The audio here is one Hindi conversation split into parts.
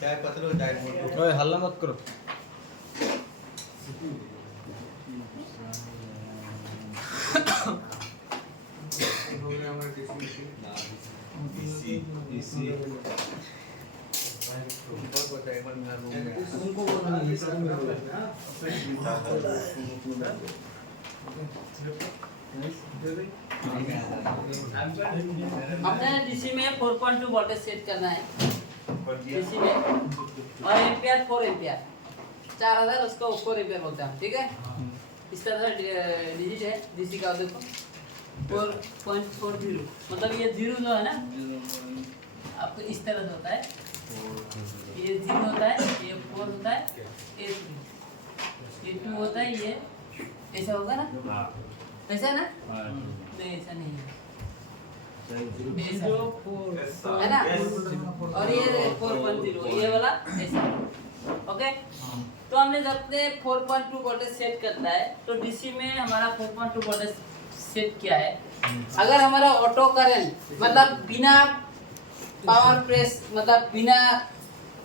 चाहे पतलो चाहे मोटो। ओए हल्ला मत करो। हमने डीसी में 4.2 वोल्टेज सेट करना है डीसी में, और एम्पियर 4 एम्पियर 4000 उसको 4 एम्पियर बोलते हैं, ठीक है। इस तरह से डिजिट है डीसी का, देखो 4.40, मतलब ये जीरो जो है ना आपको इस तरह से होता है, ये 0 होता है, ये 4 होता है, ये 3, ये 2 होता है, ये ऐसा होगा ना, ऐसा ना, नहीं ऐसा नहीं है, है ना, और ये 4.0 ये वाला ऐसा, ओके। तो हमने जब से 4.2 वोल्टेज सेट करना है, तो डीसी में हमारा 4.2 वोल्टेज सेट किया है। अगर हमारा ऑटो करंट मतलब बिना पावर प्रेस, मतलब बिना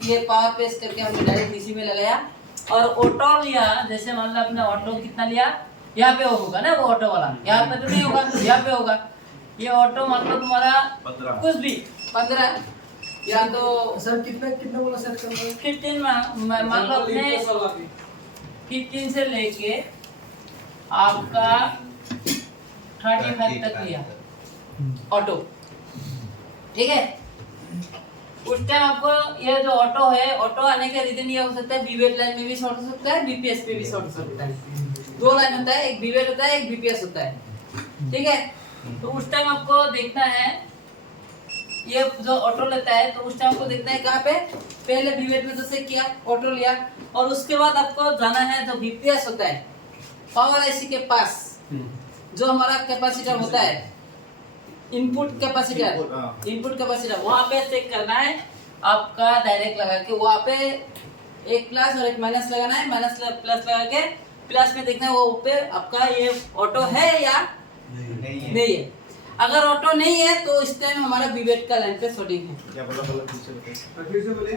ये पावर प्रेस करके हमने डायरेक्ट डीसी में लगाया और ऑटो लिया, जैसे मान लो आपने ऑटो कितना लिया, यहाँ पे होगा ना वो ऑटो वाला, यहाँ पे तो नहीं होगा, यहाँ पे होगा। ये ऑटो मान लो तुम्हारा 15 कुछ भी 15 या तो सर कितना बोला सर कर 15 मान लो अपने 15 से लेके आपका 35 तक लिया ऑटो, ठीक है। उस टाइम आपको ये जो ऑटो है, ऑटो आने के रीजन ये हो सकता है बीवेट लाइन में भी शॉर्ट हो सकता है, बीपीएस पे भी शॉर्ट हो सकता है। 2 लाइन होता है, एक बीवेट होता है, एक बीपीएस होता है, ठीक है। तो उस टाइम आपको देखना है, ये जो ऑटो लेता है तो उस टाइम आपको देखना है कहाँ पे, पहले बीवेट में जैसे किया ऑटो लिया, और उसके बाद आपको जाना है जो बीपीएस होता है पावर आईसी के पास, जो हमारा कैपेसिटर होता है, इनपुट कैपेसिटर, वहाँ पे चेक करना है आपका, डायरेक्ट लगा के वहाँ पे एक प्लस और एक माइनस लगाना है, माइनस प्लस लगा के प्लस में देखना है वो पे आपका ये ऑटो है या नहीं है। अगर ऑटो नहीं है तो इस टाइम हमारा बीवेट का लाइन पे शॉर्टिंग है। क्या बोला फिर से बोले।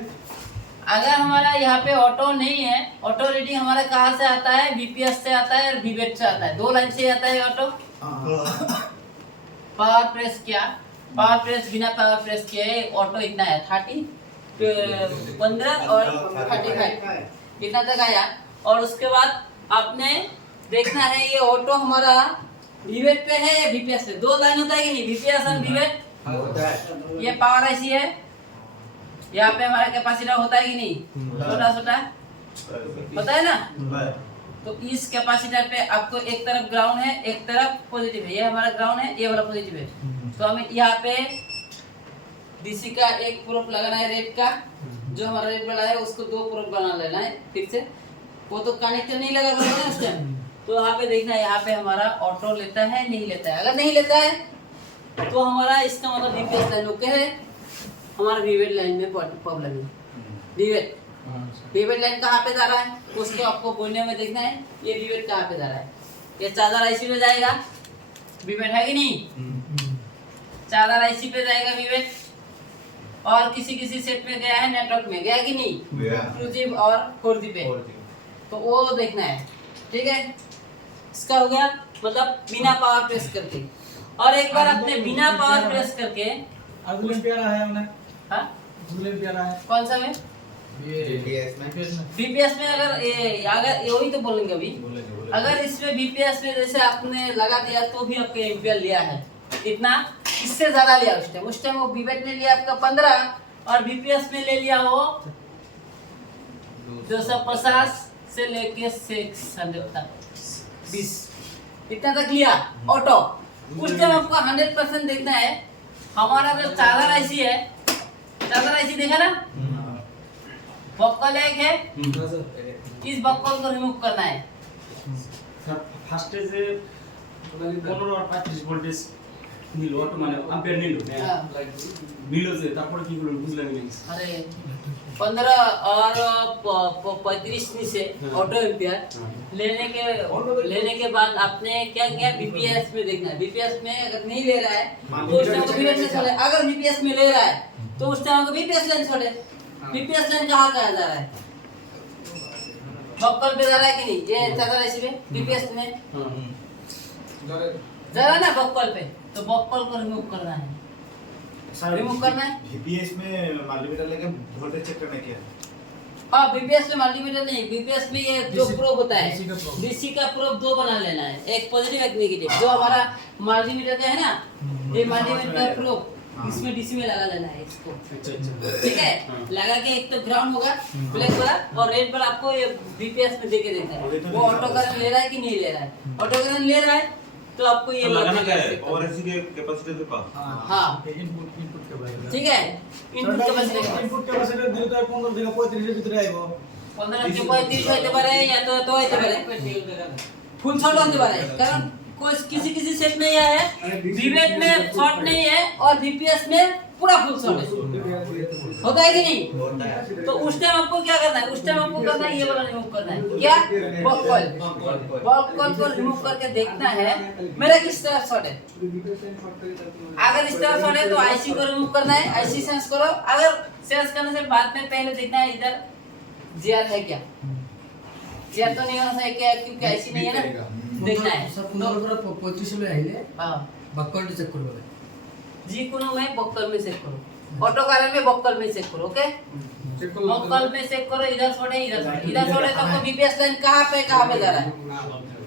अगर हमारा यहाँ पे ऑटो नहीं है, ऑटो रीडिंग हमारा कहाँ से आता है, बीपीएस से आता है और बीवेट से आता है, 2 लाइन से आता है ऑटो। पावर प्रेस किया, पावर प्रेस बिना पावर प्रेस किए ऑटो इतना है 15 और 35 इतना तक आया। और उसके बाद आपने देखना है ये ऑटो हमारा बीवेट पे है या बीपीएस पे, 2 लाइन होता है कि नहीं, बीपीएस और बीवेट। ये पावर आईसी है, यहाँ पे हमारा कैपेसिटर होता है कि नहीं, छोटा छोटा होता है ना। तो इस कैपेसिटर पे आपको एक तरफ ग्राउंड है, एक तरफ पॉजिटिव है, ये हमारा ग्राउंड है, ये वाला पॉजिटिव है। तो हमें यहाँ पे डीसी का एक प्रोब लगाना है रेड का, जो हमारा रेड वाला है उसको 2 प्रोब बना लेना है ठीक से, वो तो कनेक्टर नहीं लगा हुआ है ना उस टाइम। तो यहाँ पे देखना है यहाँ पे हमारा ऑटो लेता है नहीं लेता है, अगर नहीं लेता है तो हमारा इसका मतलब बीपीएस लाइन ओके है, हमारा बीवेट लाइन में प्रॉब्लम है। बीवेट लाइन कहाँ पे जा रहा है उसको आपको बोलने में देखना है, ये बीवेट कहाँ पे जा रहा है, ये चार्जर आईसी पे जाएगा, बीवेट है कि नहीं, चार्जर आईसी पे जाएगा बीवेट, और किसी किसी सेट में गया है, नेटवर्क में गया कि नहीं, 2G और 4G पे, तो वो देखना है, ठीक है। इसका हो गया मतलब बिना पावर प्रेस करके। और एक बार अपने बिना पावर प्रेस करके अगले प्यारा है उन्हें, हाँ अगले प्यारा है कौन सा में, बीपीएस में अगर यही तो बोलेंगे अभी, अगर इसमें बीपीएस में जैसे आपने लगा दिया तो भी आपके एम्पियर लिया है इतना, इससे ज्यादा लिया उस टाइम वो बीवेट ने लिया आपका 15 और बीपीएस में ले लिया वो 250 से लेके 600 तक 20 इतना तक लिया ऑटो। उस टाइम आपको 100% देखना है, हमारा जो चार्जर आईसी है, चार्जर आईसी देखा ना, बक्कल एक है, इस बक्कल को रिमूव करना है। ফার্স্ট যে 15 আর 35 ভোল্টেজ নিল অটো মানে অ্যাম্পিয়ার নিল নিল যে তারপরে কি করব বুঝলাম না। अरे 15 और 35 में से ऑटो एम्पियर लेने के बाद आपने क्या किया, बीपीएस में देखना है। बीपीएस में अगर नहीं ले रहा है तो उस टाइम को बीपीएस में छोड़े, अगर बीपीएस में ले रहा है तो उस टाइम को बीपीएस लाइन छोड़े, बीपीएस लाइन कहाँ कहा जा रहा है? बक्कल पे जा रहा है कि नहीं? ये चादर ऐसी में बीपीएस में जा रहा है ना बक्कल पे, तो बक्कल को रिमूव करना है, रिमूव करना है। बीपीएस में मल्टीमीटर लेके वोल्टेज चेक करना क्या है? हाँ बीपीएस में मल्टीमीटर नहीं, बीपीएस में ये जो प्रोब होता है DC का probe। डीसी का प्रोब दो बना लेना है, एक पॉजिटिव एक नेगेटिव। जो हमारा मल्टीमीटर का है ना, ये मल्टीमीटर का प्रोब इसमें डीसी में लगा लेना है इसको, अच्छा ठीक है। लगा के एक तो ग्राउंड होगा ब्लैक वाला और रेड पर आपको ये बीपीएस में देके देता है वो ऑटो करंट ले रहा है कि नहीं ले रहा है। ऑटो करंट ले रहा है तो आपको ये लगाना क्या है? लगेगा। और ऐसी के कैपेसिटर के पास हाँ इनपुट के बारे में ठीक है, इनपुट कैपेसिटी इनपुट कैपेसिटी दिल तो 15 থেকে 35 এর ভিতরে আইবো 15 के 35 হতে পারে या तो হতে পারে फुल शॉट होते पारे, कारण कोई किसी सेट में यह है विवेट में शॉट नहीं है और बीपीएस में पूरा फुल शॉट है, होता है कि नहीं? होता है। तो उस टाइम आपको क्या करना है? उस टाइम आपको करना है ये वाला रिमूव करना है, क्या बॉक्कल को रिमूव करके देखना है मेरा किस तरफ शॉट है। अगर इस तरफ शॉट है तो आईसी को रिमूव करना है, आईसी सेंस करो। अगर सेंस करने से बाद में पहले देखना है इधर जीआर है क्या, जीआर तो नहीं होना चाहिए क्या, क्योंकि आईसी नहीं है ना, देखना है। সব 15 করে 35 হলে আইলে हाँ বাক্কলটি চেক করবে जी कोनो में बॉक्कल में सेट करो, ऑटो कारण में बॉक्कल में सेट करो, ओके। बॉक्कल में सेट करो, इधर शॉट है इधर शॉट है, इधर शॉट है तो आपको बीपीएस लाइन कहाँ पे जा रहा है?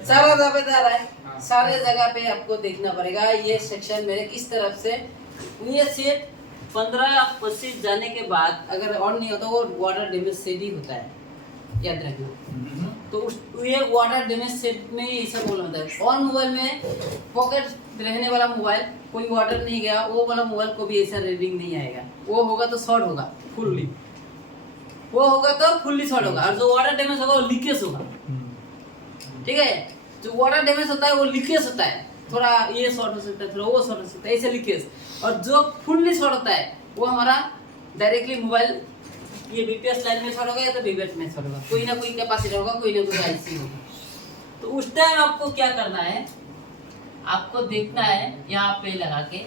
सारा जगह पे जा रहा है, सारे जगह पे आपको देखना पड़ेगा ये सेक्शन मेरे किस तरफ से। ये सेट 15-25 जाने के बाद अगर ऑन नहीं होता वो वाटर डैमेज सेट ही होता है, याद रखना। तो उस ये वाटर डैमेज सेट में ये सब बोलना होता है। ऑन मोबाइल में पॉकेट रहने वाला मोबाइल कोई वाटर नहीं गया वो वाला मोबाइल को भी ऐसा रीडिंग नहीं आएगा, वो होगा तो शॉर्ट होगा फुल्ली, वो होगा तो फुल्ली शॉर्ट होगा। और जो वाटर डैमेज होगा वो लीकेज होगा, ठीक है। जो वाटर डैमेज होता है वो लीकेज होता है, थोड़ा ये शॉर्ट हो सकता है थोड़ा वो शॉर्ट हो सकता है, ऐसे लीकेज। और जो फुल्ली शॉर्ट होता है वो हमारा डायरेक्टली मोबाइल ये बीपीएस लाइन में शॉर्ट होगा या तो बीबीएस में शॉर्ट होगा, कोई ना कोई कैपेसिटी होगा, कोई ना कोई आईसी होगा। तो उस टाइम आपको क्या करना है, आपको देखना है यहाँ पे लगा के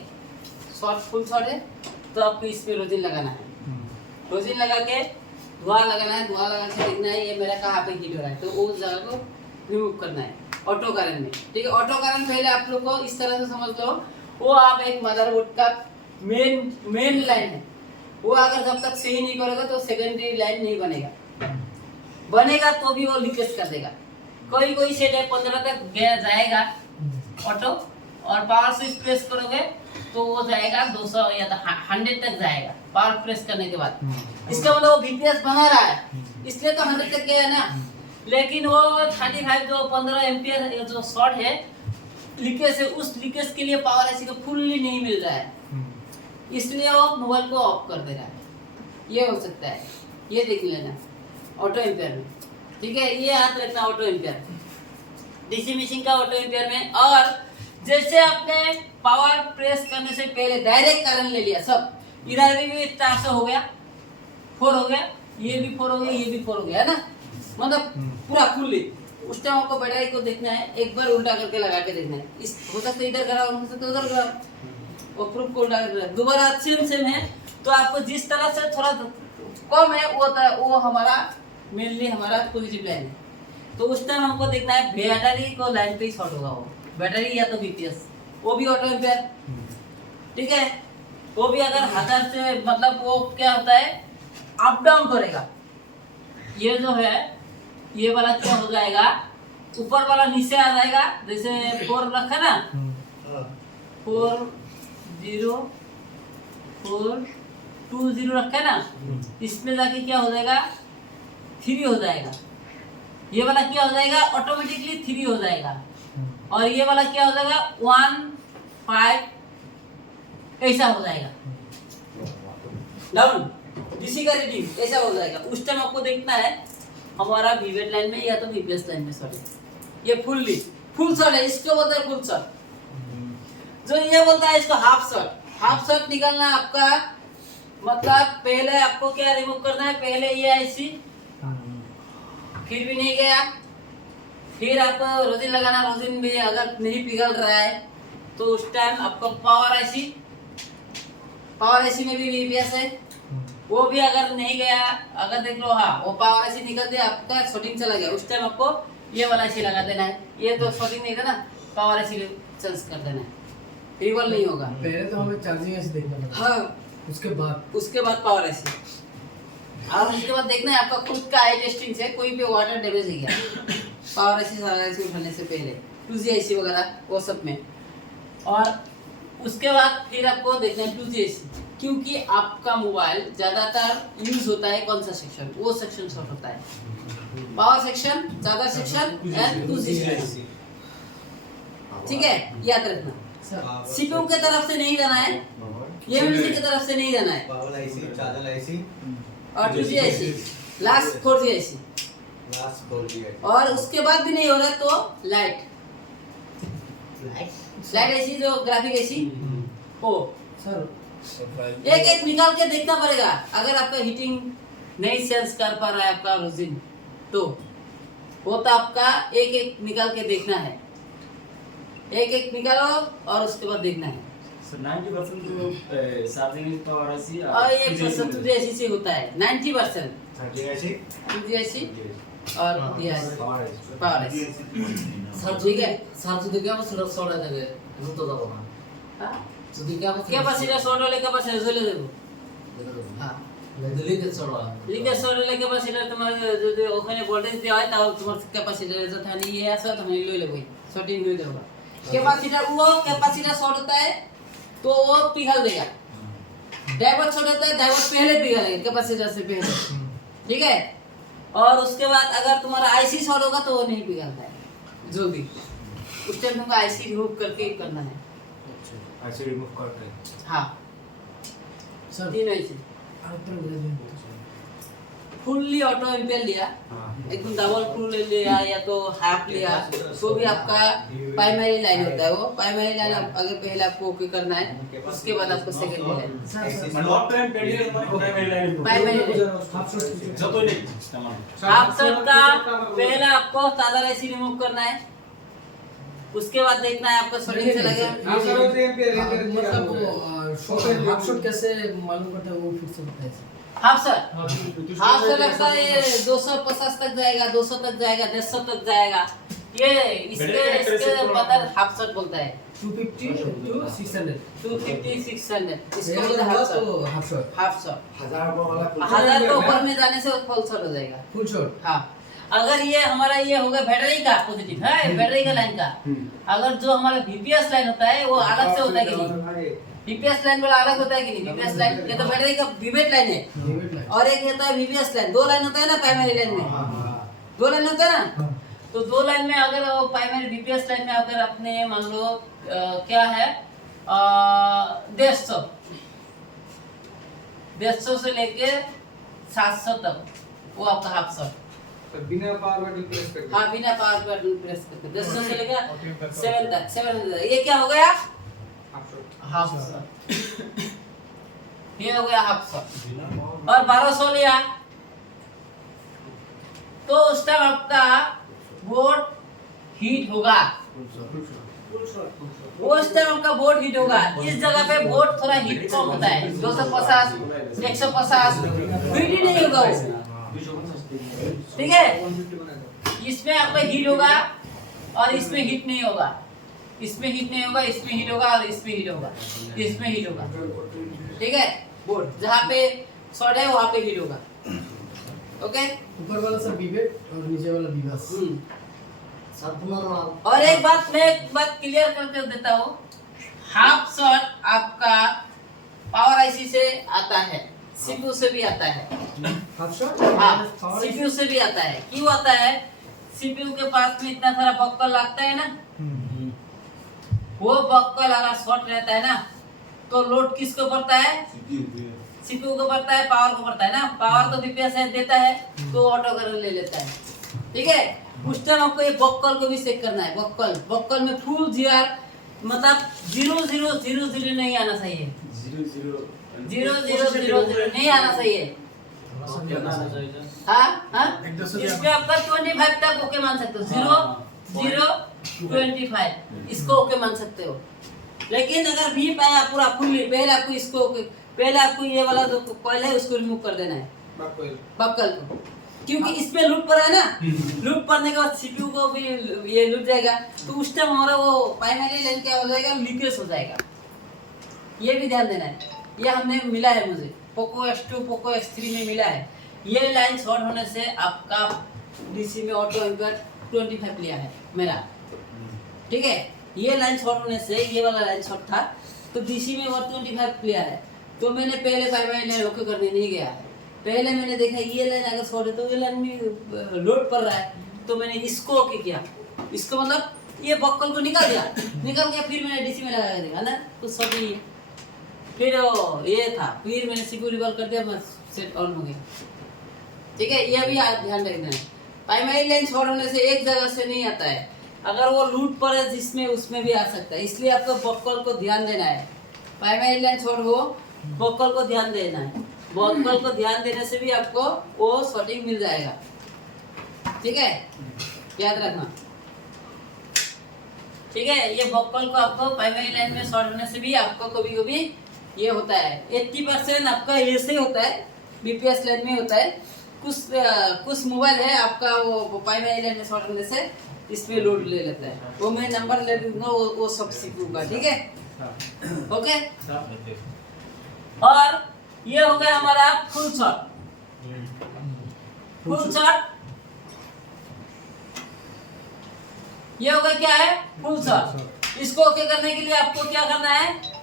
शॉर्ट फुल शॉर्ट है तो आपको इस पे रोजिन लगाना है, रोजिन लगा के धुआं लगाना है, धुआं लगा के देखना है ये मेरा कहाँ पे हीट हो रहा है, तो उस जगह को रिमूव करना है ऑटो करंट में, ठीक है। ऑटो करंट पहले आप लोग को इस तरह से समझ लो, वो आप एक मदरबोर्ड का मेन लाइन है, वो अगर जब तक सही नहीं करोगे तो सेकेंडरी लाइन नहीं बनेगा तो भी वो लीकेज कर देगा। कोई सेट है 15 तक गया जाएगा ऑटो और पावर स्विच प्रेस करोगे तो वो जाएगा 200 या 100 तक जाएगा पावर प्रेस करने के बाद। इसका मतलब वो बीपीएस बना रहा है इसलिए तो 100 तक गया ना, लेकिन वो 35 जो 15 एम्पियर जो शॉर्ट है लीकेज है, उस लीकेज के लिए पावर ऐसी को फुल्ली नहीं मिल रहा है, इसलिए वो मोबाइल को ऑफ कर दे रहा है। ये हो सकता है, ये देख लेना ऑटो एम्पियर में, ठीक है। ये हाथ रखना ऑटो एम्पियर डीसी मशीन का ऑटो एम्पियर में। और जैसे आपने पावर प्रेस करने से पहले डायरेक्ट करंट ले लिया, सब इधर भी 400 हो गया, 4 हो गया, ये भी 4 हो गया, ये भी 4 हो गया, है ना, मतलब पूरा फुल्ली। उस टाइम आपको बैटरी को देखना है, एक बार उल्टा करके लगा के देखना है, इस हो सकता है इधर ग्राउंड हो सकता है उधर ग्राउंड, और प्रूफ को उल्टा कर दोबारा सेम है। तो आपको जिस तरह से थोड़ा कम है वो हमारा मेनली हमारा पॉजिटिव लाइन है। तो उस टाइम हमको देखना है बैटरी को लाइन पे ही शॉर्ट होगा, वो बैटरी या तो बीपीएस, वो भी ऑटो एम्पियर, ठीक है। वो भी अगर 1000 से मतलब वो क्या होता है अप डाउन करेगा, ये जो है ये वाला क्या हो जाएगा, ऊपर वाला नीचे आ जाएगा, जैसे 4 रखा ना 4 0 4 2 0 रखा है ना, इसमें जाके क्या हो जाएगा 3 हो जाएगा, ये वाला क्या हो जाएगा ऑटोमेटिकली 3 हो जाएगा, और ये वाला क्या हो जाएगा 1 5 ऐसा हो जाएगा डाउन, डीसी का रीडिंग ऐसा हो जाएगा। उस टाइम आपको देखना है हमारा वीवेट लाइन में या तो बीपीएस लाइन में शॉर्ट है, ये फुल शॉर्ट है, इसको बोलते हैं फुल शॉर्ट। जो ये बोलता है इसको हाफ शॉर्ट निकालना है आपका, मतलब पहले आपको क्या रिमूव करना है, पहले ये आईसी फिर भी नहीं गया, फिर आपको रोजिन लगाना, रोजिन भी अगर नहीं पिघल रहा है तो उस टाइम आपको पावर आईसी में भी बीपीएस है, वो भी अगर नहीं गया, अगर देख लो हाँ वो पावर ऐसी निकल दिया, आपका शॉटिंग चला गया, उस टाइम आपको ये वाला ऐसी लगा देना है। ये तो शॉटिंग नहीं था ना, पावर ऐसी चेंज कर देना है, रिवल नहीं होगा। पहले तो हमें चार्जिंग ऐसे देखना पड़ता हाँ, उसके बाद पावर ऐसी, और उसके बाद देखना है आपका खुद का आई टेस्टिंग से कोई भी वाटर डैमेज है क्या, पावर ऐसी सारा ऐसी उठाने से पहले 2G वगैरह वो सब में। और उसके बाद फिर आपको देखना है 2G, क्योंकि आपका मोबाइल ज़्यादातर यूज होता है कौन सा सेक्शन, वो सेक्शन शॉर्ट होता है, पावर सेक्शन, ज़्यादा सेक्शन एंड 2G। ठीक है, याद रखना। सीपीयू के तरफ से नहीं जाना है, एमएमसी की तरफ से नहीं जाना है, पावर आईसी, चार्जर आईसी और 2G last 4G, last 4G और उसके बाद भी नहीं हो रहा तो लाइट ऐसी जो ग्राफिक ऐसी हो। सर एक एक निकाल के देखना पड़ेगा, अगर आपका हीटिंग नहीं सेंस कर पा रहा है आपका रोजिन, तो वो तो आपका एक एक निकाल के देखना है, एक एक निकालो और उसके बाद देखना है। सर 90% तो चार्जिंग पावर ऐसी और 1% 2G से होता है, 90% चार्जिंग ऐसी 2G और पावर ऐसी। ठीक है, हाँ? कैपेसिटर शॉर्ट होले कैपेसिटर জ্বলে দেব। হ্যাঁ, লিকেজ শর্ট হলে ক্যাপাসিটর তোমার যদি ওখানে ভোল্টেজ দেওয়া হয় তাহলে তোমার ক্যাপাসিটরে যথানি ये আসে তুমি লই लेबो, शॉर्टिंग नहीं होगा। कैपेसिटर शॉर्ट होता है तो वो पिघल देगा, डायोड शॉर्ट होता है डायोड पहले पिघलेगा कैपेसिटर से पहले। ठीक है, और उसके बाद अगर तुम्हारा आईसी शॉर्ट होगा तो वो नहीं पिघलता है जल्दी, उस टाइम तुमको आईसी रिमूव करके करना है। ऐसे रिमूव करके हाँ, सर तीन ऐसे फुल्ली ऑटो एम्पियर लिया, एकदम डबल फुल लिया या तो हाफ लिया, तो भी आपका प्राइमरी लाइन होता है। वो प्राइमरी लाइन अगर पहले आपको ओके करना है, उसके बाद आपको सेकंडरी लाइन। লট টাইম পেরিয়ে মানে প্রাইমারি লাইন प्राइमरी যতই নেই তেমন हाफ शॉट का पहले आपको चादर ऐसी रिमूव करना है, उसके बाद देखना है आपका शॉटिंग चला गया। मतलब हाफ शॉट कैसे मालूम करता है, वो फिर से बताइए। हाफ शॉट आपका ये 250 तक जाएगा, 200 तक जाएगा, 150 तक जाएगा, ये इसके मतलब हाफ शॉट बोलता है। 250 to 600 250 600 इसको ये बोलते हैं होगा हाफ तो shot. Half shot. Half shot 1000 रुपए वाला 1000 के ऊपर में जाने से फुल शॉट हो जाएगा। Full shot. हाँ, अगर ये हमारा ये हो गया बैटरी का पॉजिटिव है, बैटरी का लाइन का, अगर जो हमारा VPS लाइन होता है वो अलग से होता है कि नहीं, VPS लाइन वाला अलग होता है कि नहीं, VPS लाइन ये तो बैटरी का विवेट लाइन है, और एक होता है VPS लाइन। दो लाइन होता है ना प्राइमरी लाइन में, दो लाइन होता है ना, तो दो लाइन में अगर वो प्राइमरी VPS लाइन में अगर अपने मान लो क्या है 150 से लेके 700 तक वो आपका हाफ शॉट। बिना पावर बटन प्रेस करके हाँ, बिना पावर बटन प्रेस करके 100 से लेकर 7 तक 700। ये क्या हो गया हाफ शॉट, ये हो गया हाफ शॉट। और 1200 लिया तो उस टाइम आपका बोर्ड हीट होगा, उस टाइम आपका बोर्ड हीट होगा। इस जगह पे बोर्ड थोड़ा हीट कम होता है, 250 150 हीट ही नहीं होगा वो। ठीक है, इसमें आपका हीट होगा और इसमें हीट नहीं होगा, इसमें हीट नहीं होगा, इसमें हीट होगा और इसमें हीट होगा, इसमें हीट होगा। ठीक है, बोर्ड जहाँ पे शॉर्ट है वहाँ पे हीट होगा। ओके, ऊपर वाला सर विवेट और नीचे वाला विवास। और एक बात मैं क्लियर करके देता हूँ, हाफ शॉट आपका पावर आईसी से आता है, सीपीयू से भी आता है। हाफ शॉट हाँ, सीपीयू से भी आता है। क्यों आता है? सीपीयू के पास में इतना सारा बक्कल लगता है ना, वो बक्कल अगर शॉर्ट रहता है ना तो लोड किसको पड़ता है? सीपीयू को पड़ता है, पावर को पड़ता है ना। पावर तो VPS देता है तो ऑटो करंट ले लेता है। ठीक है, उस टाइम आपको ये बक्कल को भी चेक करना है। बक्कल में फुल जीआर मतलब 0000 नहीं आना चाहिए, 0000 नहीं आना चाहिए। हाँ हाँ, इसमें आपका 25 तक ओके मान सकते हो, 0 0 25 इसको ओके मान सकते हो। लेकिन अगर भी पाया पूरा फुल्ली, पहले आपको इसको पहले आपको ये वाला जो कॉइल है उसको रिमूव कर देना है, बक्कल को, क्योंकि इस पे लूप पर है ना, लूप पड़ने के बाद सीपीयू को भी ये लूप जाएगा, तो उस टाइम हमारा वो प्राइमरी लाइन क्या हो जाएगा, लीकेज हो जाएगा। ये भी ध्यान देना है। ये हमने मिला है मुझे पोको X2 पोको X3 में मिला है। ये लाइन शॉर्ट होने से आपका डीसी में ऑटो एम्पियर 25 लिया है मेरा, ठीक है। ये लाइन शॉर्ट होने से, ये वाला लाइन शॉर्ट था तो डीसी में और 25 लिया है, तो मैंने पहले प्राइमरी लाइन ओके करने नहीं गया है। पहले मैंने देखा ये लाइन अगर शॉर्ट है तो ये लाइन में लोड पड़ रहा है, तो मैंने इसको ओके किया। इसको मतलब ये बक्कल को निकाल दिया, निकाल के फिर मैंने डीसी में लगा के देखा ना कुछ शॉर्ट नहीं है। फिर ये था, फिर मैंने सीपीयू रिवॉल्व कर दिया, बस सेट ऑन हो गया, ठीक है। ये भी आप ध्यान रखना है, प्राइमरी लाइन शॉर्ट होने से एक जगह से नहीं आता है, अगर वो लूट पर है जिसमें उसमें भी आ सकता है, इसलिए आपको बक्कल को ध्यान देना है। प्राइमरी लाइन शॉर्ट हो, बक्कल को ध्यान देना है, बक्कल को ध्यान देने से भी आपको वो शॉर्टिंग मिल जाएगा, ठीक है, याद रखना, ठीक है। ये बक्कल को आपको प्राइमरी लाइन में शॉर्ट होने से भी आपको कभी कभी ये होता है। 80% आपका ऐसे होता है, बीपीएस लाइन में होता है। कुछ मोबाइल है आपका वो प्राइमरी लाइन में शॉर्ट होने से इसमें लोड ले लेता है, वो मैं नंबर ले लूंगा, वो सब सीखूंगा, ठीक है, ओके। और ये हो गया हमारा फुल शॉट। फुल शॉट ये हो गया, क्या है, फुल शॉट। इसको ओके करने के लिए आपको क्या करना है,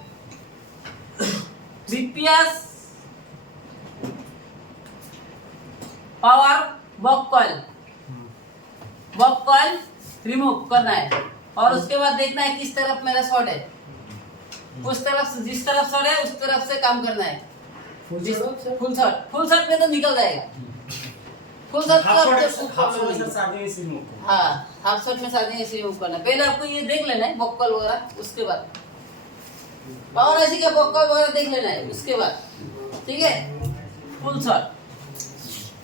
बीपीएस पावर बक्कल रिमूव करना है, और उसके बाद देखना है किस तरफ मेरा शॉर्ट है, उस तरफ से, जिस तरफ शॉर्ट है उस तरफ से काम करना है। फुल शॉट में तो निकल जाएगा, फुल शॉट हाफ शॉट में चार्जिंग ऐसे रिमूव करना। हाँ, हाफ शॉट में चार्जिंग ऐसे रिमूव करना है। पहले आपको ये देख लेना है बक्कल वगैरह, उसके बाद पावर ऐसी का बक्कल वगैरह देख लेना है, उसके बाद, ठीक है। फुल शॉट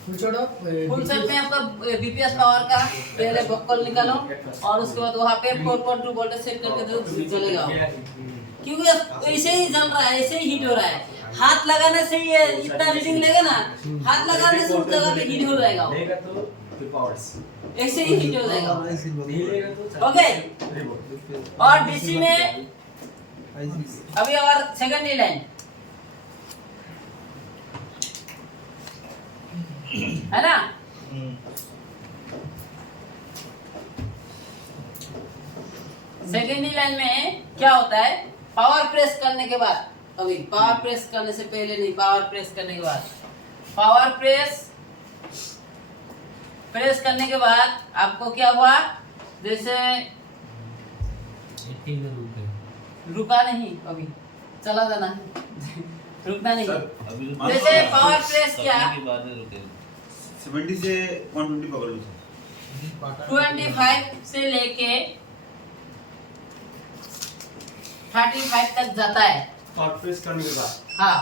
में आपका बीपीएस पावर का पहले बक्कल निकालो, और उसके बाद वहाँ पे 4.2 वोल्टेज सेट करके दो, चलेगा, क्योंकि ऐसे ही जल रहा है, ऐसे ही हीट हो रहा है। हाथ लगाने से ये इतना रीडिंग लेगा ना, हाथ लगाने से उस जगह पे हीट हो जाएगा, ऐसे ही हीट हो जाएगा, ओके। और डीसी में अभी और सेकेंडरी लाइन है ना, सेकेंडरी लाइन में क्या होता है, पावर प्रेस करने के बाद, अभी पावर प्रेस करने से पहले नहीं, पावर प्रेस करने के बाद, पावर प्रेस करने के बाद आपको क्या हुआ, जैसे रुका नहीं, अभी चला जाना रुकना नहीं, जैसे पावर प्रेस किया 70 से 120 पकड़ लो, 25 से लेके 35 तक जाता है, और प्रेस करने के बाद, हाँ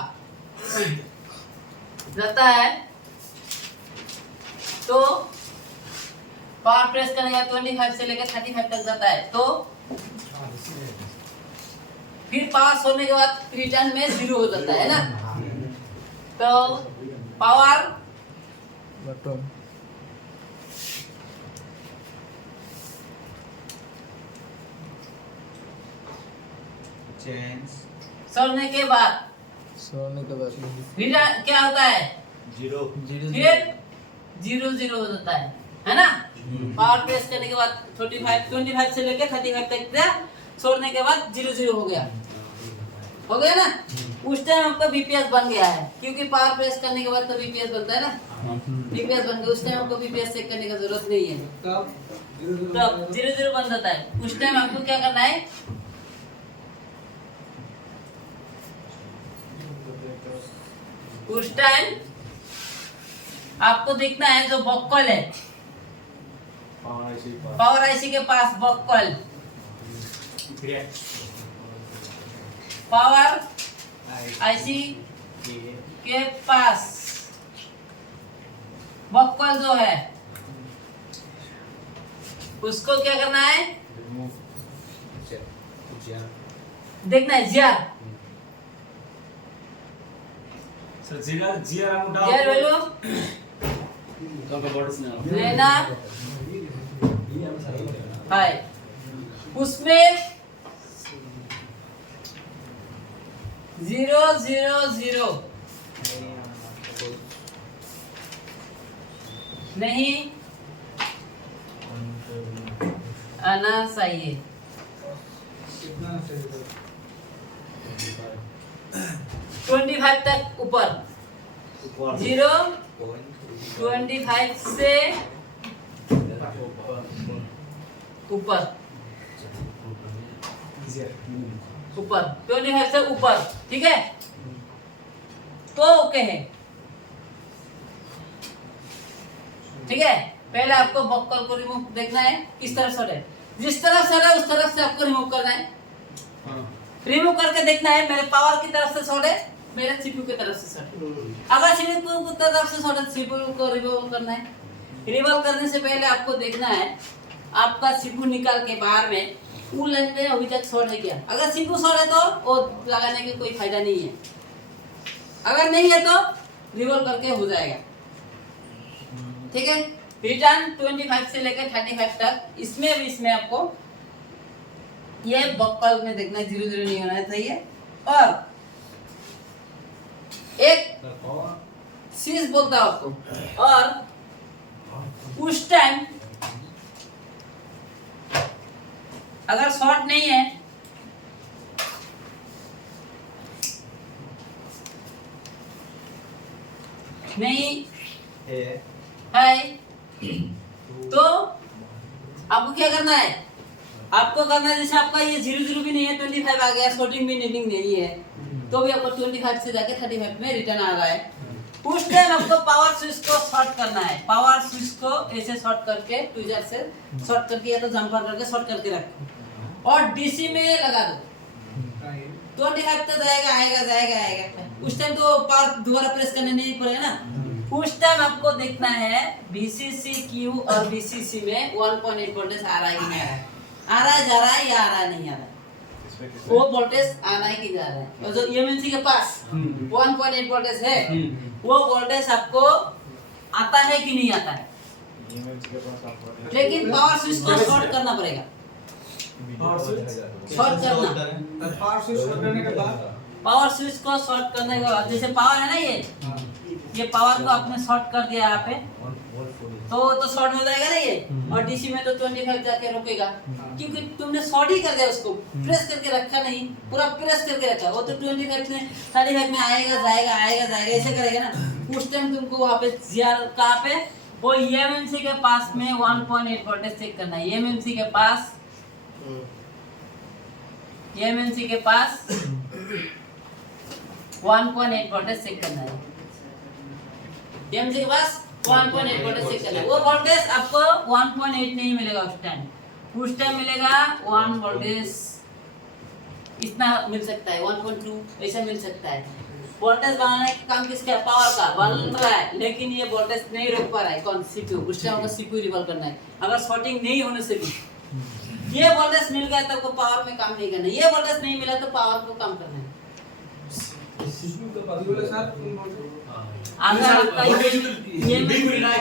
जाता है, तो पावर प्रेस करेगा 25 से लेकर 35 तक जाता है, तो फिर पास होने के बाद रिटर्न में 0 हो जाता है ना, तो पावर सोने के बाद फिर क्या होता है, 0 फिर 0 हो जाता है ना। पावर प्रेस करने के बाद 25 से लेकर 35 तक छोड़ने के बाद 0 हो गया ना। उस टाइम आपका बीपीएस बन गया है, क्योंकि पावर प्रेस करने के बाद तो बीपीएस बनता है ना, बीपीएस बन गया। उस टाइम आपको बीपीएस चेक करने का जरूरत नहीं है, तब 0 बन जाता है। उस टाइम आपको क्या करना है, उस टाइम आपको देखना है जो बक्कल है, पावर आईसी के पास बक्कल, पावर आईसी के पास बक्कल जो है उसको क्या करना है, देखना है जार, सर जीआर हम डाउन जीआर वैल्यू तो का बॉडी से लेना है, उसमें 0 0 0 नहीं आना चाहिए। कितना चाहिए? 25 तक ऊपर 0 25 से ऊपर ऊपर 25 से ऊपर, ठीक है, तो ओके है। ठीक है, पहले आपको बक्कल को रिमूव देखना है किस तरफ से है, जिस तरफ से है उस तरफ से आपको रिमूव करना है। रिमूव करके देखना है मेरे पावर की तरफ से शॉर्ट है, मेरे सीपीयू की तरफ से शॉर्ट है। अगर सीपीयू की तरफ से शॉर्ट है, सीपीयू को रिमूव करना है। रिमूव करने से पहले आपको देखना है आपका सीपीयू निकाल के बाहर में वो लाइन में अभी तक शॉर्ट है क्या। अगर सीपीयू शॉर्ट है तो वो लगाने की कोई फायदा नहीं है, अगर नहीं है तो रिमूव करके हो जाएगा। ठीक है, रिटर्न 25 से लेकर 35 तक, इसमें आपको ये बक्कल में देखना 0 0 नहीं होना चाहिए। और एक चीज बोलता हूं आपको, और उस टाइम अगर शॉर्ट नहीं है है तो आपको क्या करना है, आपको करना है जैसे आपका ये 0 0 भी नहीं है, 25 आ गया, शॉर्टिंग भी नीडिंग नहीं है, तो भी आपको 25 से जाके 35 में रिटर्न आ रहा है। उस टाइम आपको पावर स्विच को शॉर्ट करना है। पावर स्विच को ऐसे शॉर्ट करके ट्विजर से शॉर्ट करके या तो जंपर करके शॉर्ट करके रखो और डीसी में लगा दो। 25 तो जाएगा आएगा। उस टाइम तो पावर दोबारा प्रेस करने नहीं पड़ेगा ना। उस टाइम आपको देखना है VCC Q और VCC में 1.8 वोल्टेज आ रहा है कि नहीं आ रहा है, आ रहा है, जा रहा है या आ रहा है, नहीं आ रहा है। वो वोल्टेज आना है कि जा रहा है। और जो EMC के पास 1.8 वोल्टेज है, वो वोल्टेज आपको आता है कि नहीं आता है। लेकिन पावर स्विच को शॉर्ट करना पड़ेगा। शॉर्ट करना, पावर स्विच करने के बाद पावर स्विच को शॉर्ट करने के बाद, जैसे पावर है ना, ये पावर को आपने शॉर्ट कर दिया यहाँ पे, तो शॉर्ट हो जाएगा ना ये, और डीसी में तो 25 जाके रुकेगा, क्योंकि तुमने शॉर्ट ही कर दिया, उसको प्रेस करके रखा नहीं, पूरा प्रेस करके रखा। वो तो 25 में 35 में आएगा जाएगा ऐसे करेगा ना। उस टाइम तुमको वहाँ पे जीआर कहाँ पे, वो EMMC के पास में 1.8 वोल्टेज चेक करना है। EMMC के पास 1.8 वोल्टेज चेक करना है। EMMC के पास 1.8 वोल्टेज चेक करना है। वो वोल्टेज आपको 1.8 नहीं मिलेगा उस टाइम मिलेगा 1 वोल्टेज, इतना मिल सकता है, 1.2 ऐसा मिल सकता है। वोल्टेज बढ़ाने का काम किसका, पावर का बढ़ रहा है, लेकिन ये वोल्टेज नहीं रोक पा रहा है। कौन, सीपीयू। उस टाइम आपको सीपीयू रिवॉल्व करना है। अगर शॉर्टिंग नहीं होने से भी ये वोल्टेज मिल गया तो पावर में काम नहीं करना है, ये वोल्टेज नहीं मिला तो पावर को काम करना है। अगर आपका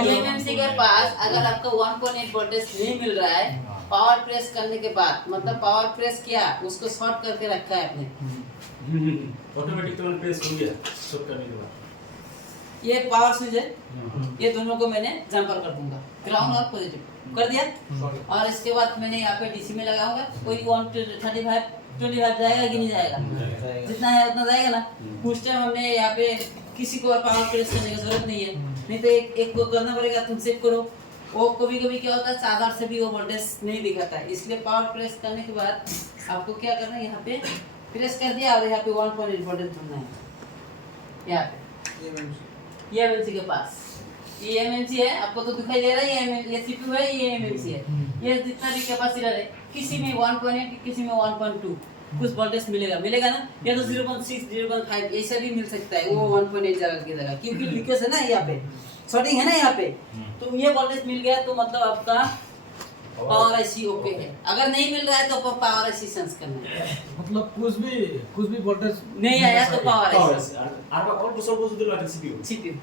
EMMC के पास अगर आपका 1.8 वोल्टेज नहीं मिल रहा है, पावर प्रेस करने के बाद, मतलब पावर प्रेस किया, उसको शॉर्ट करके रखा है आपने, ऑटोमेटिक तो प्रेस हो गया शॉर्ट करने के बाद। ये पावर स्विच है, ये दोनों को मैंने जंपर कर दूंगा, ग्राउंड और पॉजिटिव कर दिया। और इसके बाद मैंने यहाँ पे डीसी में लगाऊंगा। कोई 25 जाएगा कि नहीं जाएगा, जितना है उतना जाएगा ना। उस टाइम हमने यहाँ पे किसी को पावर प्रेस करने की जरूरत नहीं है, नहीं तो एक को करना पड़ेगा। तुम चेक करो, वो कभी क्या होता है, चार्जर से भी वो वोल्टेज नहीं दिखाता है। इसलिए पावर प्रेस करने के बाद आपको क्या करना है, यहाँ पे प्रेस कर दिया और यहाँ पे 1.8 वोल्टेज ढूंढना है। यहाँ पे EMMC के पास EMMC है, आपको तो दिखाई दे रहा है, ये CPU है, ये EMMC है। ये जितना भी कैपेसिटर है, किसी में 1.8, किसी में 1.2 कुछ वोल्टेज मिलेगा ना, या तो 0.6 0.5 ऐसा भी मिल सकता है। वो 1.8 जगह की जगह, क्योंकि लीकेज है ना, यहाँ पे शॉर्टिंग है ना यहाँ पे, तो ये वोल्टेज मिल गया तो मतलब आपका पावर आईसी ओके है। अगर नहीं मिल रहा है तो पावर आईसी सेंस करना है। मतलब कुछ भी वोल्टेज नहीं आया तो पावर आईसी और दूसरा बोल दिलो है सीपीयू। सीपीयू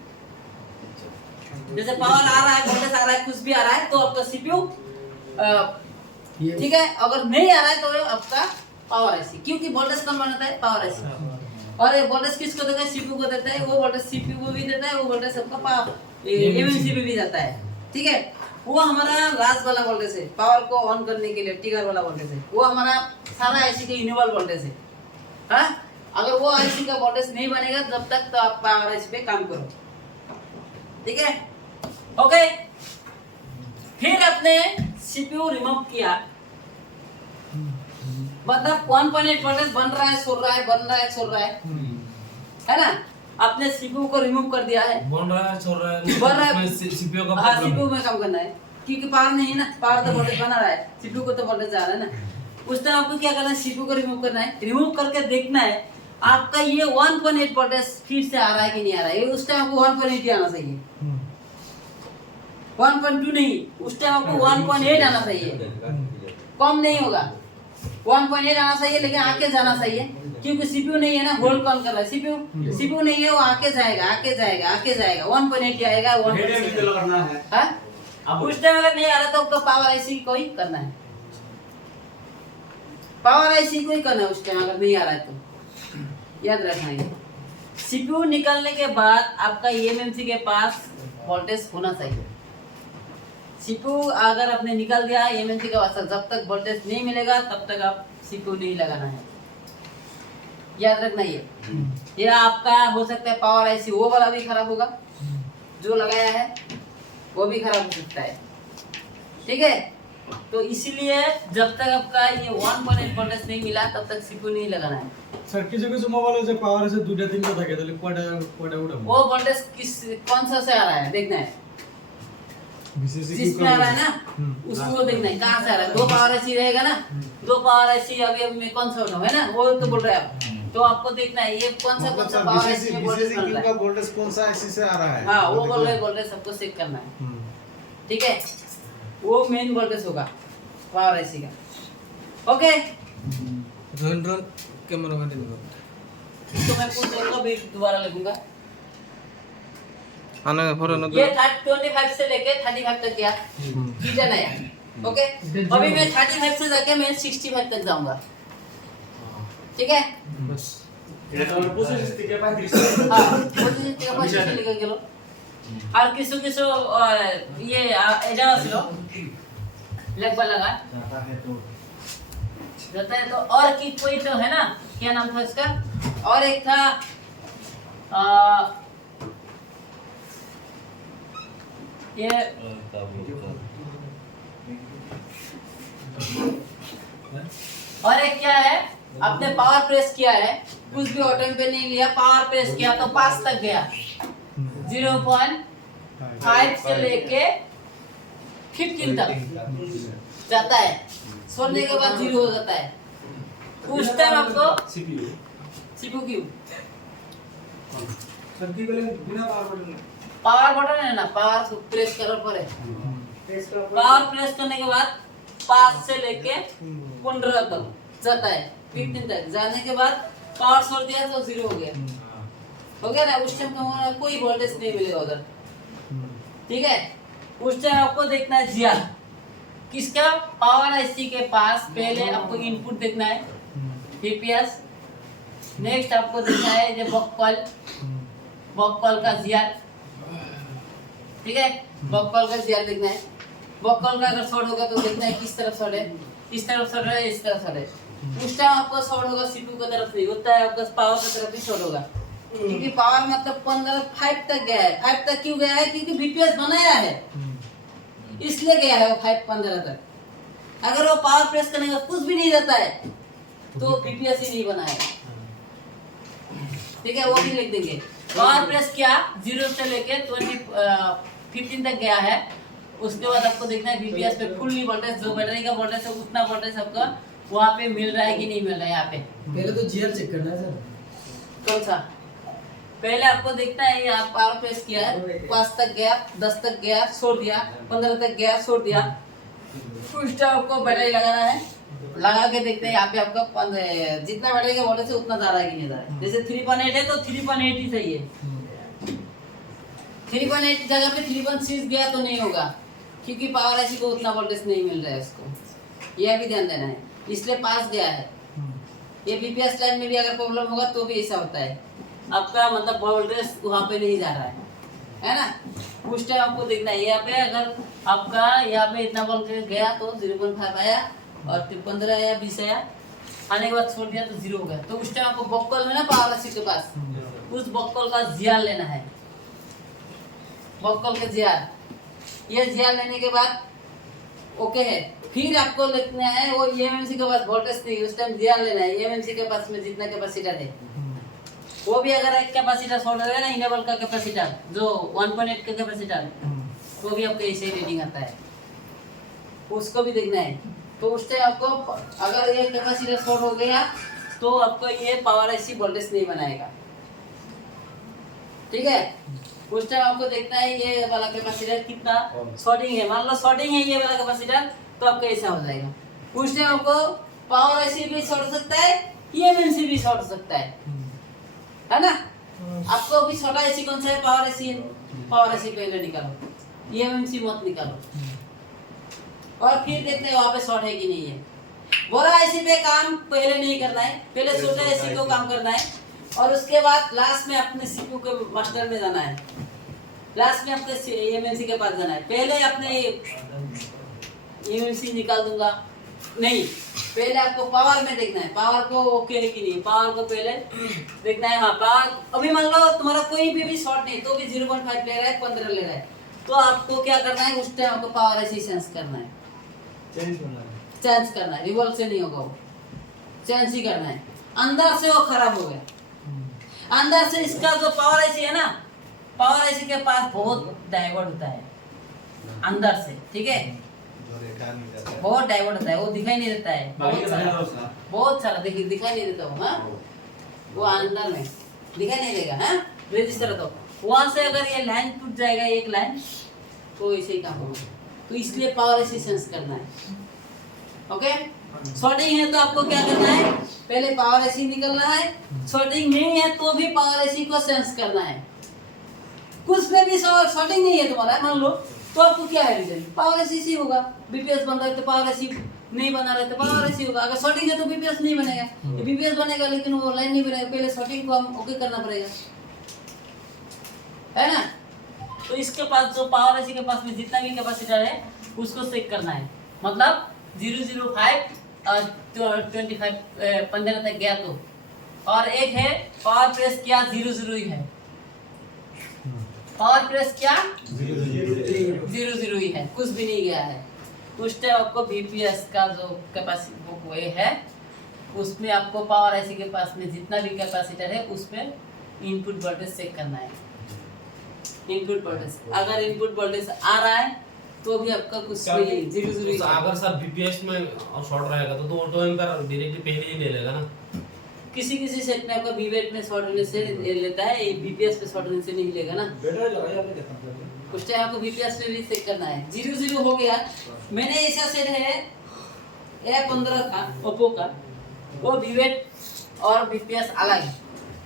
जैसे पावर आ रहा है, वोल्टेज आ रहा है, कुछ भी आ रहा है तो आपका सीपीयू ठीक है। अगर नहीं आ रहा है तो आपका पावर आईसी, क्योंकि वोल्टेज कौन बनाता है? Power IC. और ये वोल्टेज किसको देता है? सीपीयू को देता है। वो वोल्टेज सीपीयू को भी देता है, वो वोल्टेज सबका एमएमसी पे भी जाता है, ठीक है। वो हमारा लास्ट वाला वोल्टेज है, पावर को ऑन करने के लिए ट्रिगर वाला वोल्टेज है। वो हमारा सारा आईसी का इनेबल वोल्टेज है। हाँ, अगर वो आईसी का वोल्टेज नहीं बनेगा जब तक तो आप पावर आईसी पे काम करो, ठीक है। ओके, फिर अपने सीपीयू रिमूव किया, मतलब 1.8 वोल्टेज बन रहा है, छोड़ रहा है, बन रहा है, छोड़ रहा है ना। आपने सीपीयू को रिमूव कर दिया है, बन रहा है, छोड़ रहा है, बन रहा है, सीपीयू का हाँ सीपीयू में काम करना है, क्योंकि पावर नहीं है ना, पावर तो वोल्टेज बना रहा है, सीपीयू को तो वोल्टेज जा रहा है ना। उस टाइम आपको क्या करना है? सीपीयू को रिमूव करना है। रिमूव करके देखना है आपका ये 1.8 वोल्टेज फिर से आ रहा है कि नहीं आ रहा है। उस टाइम आपको 1.8 ही आना चाहिए, 1.2 नहीं, उस टाइम आपको 1.8 आना चाहिए, कम नहीं होगा। 1.8 आना चाहिए, लेकिन आके जाना चाहिए, क्योंकि सीपीयू नहीं है ना, होल्ड कौन कर रहा है? सीपीयू नहीं है, वो आके जाएगा, आके जाएगा, आके जाएगा, 1.8 आएगा, 1.8 करना है। हाँ, उस टाइम अगर नहीं आ रहा तो आपको पावर आईसी को ही करना है, पावर आईसी को ही करना है उस टाइम अगर नहीं आ रहा है तो। याद रखना ये सीपीयू निकलने के बाद आपका एमएमसी के पास वोल्टेज होना चाहिए। सीपीयू अगर आपने निकाल दिया एमएमसी का वास्ता, जब तक वोल्टेज नहीं मिलेगा तब तक आप सीपीयू नहीं लगाना है, याद रखना ये आपका हो सकता है पावर आईसी वो वाला भी खराब होगा, जो लगाया है वो भी खराब हो सकता है, ठीक है। तो इसीलिए जब तक आपका ये 1.8 वोल्टेज नहीं मिला तब तक सीपीयू नहीं लगाना है। স্যার কিছু কিছু মোবাইলে যে পাওয়ার আছে দুইটা তিনটা থাকে তাহলে কয়টা উঠাবো? वो वोल्टेज कौन सा से आ रहा है देखना है, जिसमें आ रहा है ना उसको देखना है कहाँ से आ रहा है। 2 पावर आईसी रहेगा ना, 2 पावर आईसी अभी मैं कौन सा उठाऊं, है ना, वो तो बोल रहे हैं आप, तो आपको देखना है ये कौन सा पावर आईसी में वोल्टेज बन रहा है, वोल्टेज कौन सा आईसी से आ रहा है। हाँ, वो बोल रहे हैं, वोल्टेज सबको चेक करना है, ठीक है। वो मेन वोल्टेज होगा पावर आईसी का। ओके, ड्रोन कैमरा में देखो तो मैं पूछ दूंगा फिर दोबारा लिखूंगा। आना फरन ये 25 से लेके 35 तक गया, कितना आया? ओके, अभी मैं 35 से जाके मैं 65 तक जाऊंगा, ठीक है। बस এটা তো আমরা 25 থেকে 35 हाँ, 25 থেকে 35 লিখে গেল। আর কিছু কিছু ये এটা ছিল लगभग लगा जाता है। तो और की कोई तो है ना, क्या नाम था इसका, और एक था ये और एक क्या है, आपने पावर प्रेस किया है, कुछ भी ऑटो पे नहीं लिया, पावर प्रेस किया तो 5 तक गया, 0.5 से लेके 15 तक जाता है, सोने के बाद 0 हो जाता है। उस टाइम आपको सीपीयू क्यों सर्दी के लिए बिना पावर बटन पावर बटन है ना, पावर प्रेस करो पर है, पावर प्रेस करने के बाद 5 से लेके 15 तक जाता है, 15 तक जाने के बाद पावर छोड़ दिया तो 0 हो गया ना। उस टाइम का कोई वोल्टेज नहीं मिलेगा उधर, ठीक है। उस टाइम आपको देखना है जीआर किसका, पावर आईसी के पास पहले आपको इनपुट देखना है पीपीएस, नेक्स्ट आपको देखना है ये बॉककॉल का जीआर, ठीक है। बॉककॉल का जीआर देखना है, बॉककॉल का अगर शॉर्ट होगा तो देखना है किस तरफ शॉर्ट है, इस तरफ शॉर्ट है, इस तरफ शॉर्ट है। उस टाइम आपका शॉर्ट होगा सीपीयू की तरफ नहीं होता है, आपका पावर की तरफ ही शॉर्ट होगा, क्योंकि पावर मतलब 5 तक गया है। 5 तक क्यों गया है? क्योंकि बीपीएस बनाया है, इसलिए गया है वो 15 तक। अगर वो पावर प्रेस करने का कुछ भी नहीं रहता है तो बीपीएस ही नहीं बनाएगा, ठीक है। वो भी लिख देंगे, पावर प्रेस किया 0 से लेके 15 तक गया है, उसके बाद आपको देखना है बीपीएस पे फुल्ली वोल्टेज, जो बैटरी का वोल्टेज है उतना वोल्टेज आपका वहाँ पे मिल रहा है कि नहीं मिल रहा है। यहाँ पे पहले तो जीआर चेक करना है सर, कौन सा पहले आपको देखना है, ये आप पावर प्रेस किया है, 5 तक गया, 10 तक गया, छोड़ दिया, 15 तक गया, छोड़ दिया, उस टाइम आपको बैटरी लगाना है, लगा के देखते हैं यहाँ पे आपका जितना बैटरी का वोल्टेज है उतना जा रहा है कि नहीं जा रहा है। जैसे 3.8 है तो 3.8 ही सही है, 3.8 जगह पे 3.6 गया तो नहीं होगा, क्योंकि पावर ऐसी को उतना वोल्टेज नहीं मिल रहा है उसको, यह भी ध्यान देना है, इसलिए पास गया है। ये बीपीएस लाइन में भी अगर प्रॉब्लम होगा तो भी ऐसा होता है, आपका मतलब वोल्टेज वहाँ पे नहीं जा रहा है ना। उस टाइम आपको देखना है, यहाँ पे अगर आपका यहाँ पे इतना वोल्टेज गया तो 0.5 आया और 15 आया 20 आया, आने के बाद छोड़ दिया तो 0 हो गया। तो उस टाइम आपको बक्कल है ना पावर ऐसी के पास, उस बक्कल का जीआर लेना है, बक्कल के जीआर, ये जीआर लेने के बाद ओके है। फिर आपको लिखना है वो ईएमएमसी के पास वोल्टेज नहीं, उस टाइम जीआर लेना है ईएमएमसी के पास में जितना कैपेसिटर है, वो भी अगर एक कैपेसिटर छोड़ देगा ना इनेबल का कैपेसिटर जो 1.8 का कैपेसिटर, तो भी आपको ऐसे ही रीडिंग आता है, उसको भी देखना है। तो उस टाइम आपको अगर ये कैपेसिटर शॉर्ट हो गया तो आपको ये पावर ऐसी वोल्टेज नहीं बनाएगा, ठीक है। उस टाइम आपको देखना है ये वाला कैपेसिटर कितना शॉर्टिंग है, मान लो शॉर्टिंग है ये वाला कैपेसिटर, तो आपका ऐसा हो जाएगा। उस टाइम आपको पावर ऐसी भी शॉर्ट हो सकता है, ईएमएमसी भी शॉर्ट हो सकता है ना। आपको अभी छोटा ऐसी कौन सा है, पावर ऐसी है, पावर ऐसी पहले निकालो, ईएमएमसी मत निकालो, और फिर देखते हैं वहाँ पे शॉर्ट है कि नहीं है। बड़ा ऐसी पे काम पहले नहीं करना है, पहले छोटा ऐसी को काम करना है, और उसके बाद लास्ट में अपने सीपीयू के मास्टर में जाना है, लास्ट में अपने ईएमएमसी के पास जाना है। पहले अपने ईएमएमसी निकाल दूंगा नहीं, पहले आपको पावर में देखना है, पावर को ओके है कि नहीं, पावर को पहले देखना है। हाँ पावर अभी मान लो तुम्हारा कोई भी शॉर्ट नहीं, तो भी 0.5 ले रहा है, 15 ले रहा है, तो आपको क्या करना है, उस टाइम आपको पावर ऐसी सेंस करना है, चेंज करना है, रिवॉल्व से नहीं होगा वो, चेंज ही करना है। अंदर से वो खराब हो गया, अंदर से इसका जो पावर ऐसी है ना, पावर ऐसी के पास बहुत डाइवर्ट होता है अंदर से, ठीक है, बहुत डाइवर्ट होता है, वो दिखाई नहीं देता है, बहुत सारा दिखाई नहीं देता वो, हाँ वो अंदर में दिखाई नहीं देगा, हाँ रजिस्टर तो वहां से अगर ये लाइन टूट जाएगा एक लाइन तो ऐसे ही काम होगा। तो इसलिए पावर ऐसी सेंस करना है, ओके। शॉर्टिंग है तो आपको क्या करना है, पहले पावर ऐसी निकलना है, शॉर्टिंग नहीं है तो भी पावर ऐसी को सेंस करना है। कुछ में भी शॉर्टिंग नहीं है तुम्हारा मान लो, तो आपको क्या है रिजल्ट, पावर ऐसी ही होगा। बीपीएस बन रहा है तो पावर ऐसी, नहीं बना रहा है तो पावर ऐसी होगा। अगर शॉर्टिंग है तो बीपीएस नहीं बनेगा, बीपीएस बनेगा लेकिन वो लाइन नहीं बनेगा, पहले शॉर्टिंग को हम ओके करना पड़ेगा, है ना। तो इसके पास जो पावर ऐसी के पास में जितना भी कैपेसिटर है उसको चेक करना है, मतलब 005 और 25 15 तक गया तो, और एक है पावर प्रेस किया 00 ही है, पावर प्रेस किया 00 ही है, कुछ भी नहीं गया है। उस टाइम आपको बीपीएस का जो कैपेसिटी वो है उसमें आपको पावर ऐसी के पास में जितना भी कैपेसिटर है उसमें इनपुट वोल्टेज चेक करना है। इनपुट वोल्टेज अगर इनपुट वोल्टेज आ रहा है तो भी आपका कुछ भी 00 अगर सर बीपीएस में शॉर्ट रहेगा तो ऑटो एम्पर डायरेक्टली पहले ही ले लेगा ना। किसी सेट में आपका बीवेट में शॉर्ट होने से लेता है, ये बीपीएस पे शॉर्ट होने से नहीं लेगा ना। बैटरी लगाई आपने देखा, उस टाइम आपको बीपीएस पे भी चेक करना है। 00 हो गया, मैंने ऐसा सेट है A15 था ओप्पो का, वो बीवेट और बीपीएस अलग है,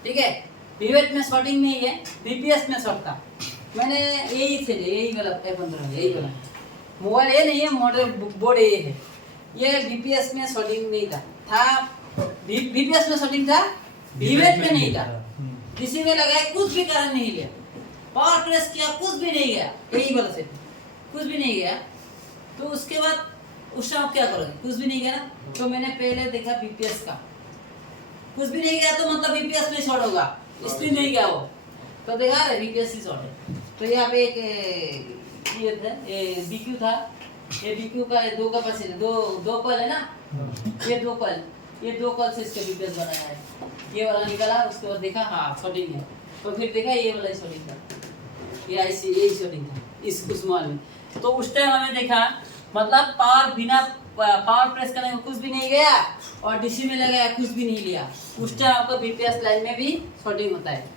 ठीक है। बीवेट में शॉर्टिंग नहीं है, बीपीएस में शॉर्ट था। मैंने यही सेट है, यही वाला A15 यही वाला मोबाइल, ये नहीं है मॉडल बोर्ड, ये है। ये बीपीएस में शॉर्टिंग नहीं था बीपीएस में शॉर्टिंग था, बीवेट में नहीं था। किसी में लगाया कुछ भी कारण नहीं लिया, पावर प्रेस किया कुछ भी नहीं गया, यही वाला सेट कुछ भी नहीं गया। तो उसके बाद उस टाइम आप क्या करोगे, कुछ भी नहीं गया ना, तो मैंने पहले देखा बीपीएस का, कुछ भी नहीं गया तो मतलब बीपीएस में शॉर्ट होगा, इसलिए नहीं गया वो, तो देखा बीपीएस ही शॉर्ट है। तो यहाँ पे एक ये था, ये बीक्यू था, ये बीक्यू का दो कैपेसिटर दो कॉल है ना, ये दो कॉल से इसका बीपीएस बनाया है। ये वाला निकाला, उसके बाद देखा हाँ शॉर्टिंग है, तो फिर देखा ये वाला शॉर्टिंग था, ये ऐसी यही शॉर्टिंग था इस कुसमाल में। तो उस टाइम हमें देखा मतलब पावर बिना पावर प्रेस करने में कुछ भी नहीं गया और डीसी में लगाया कुछ भी नहीं लिया। उस टाइम आपको बीपीएस लाइन में भी शॉर्टिंग होता है,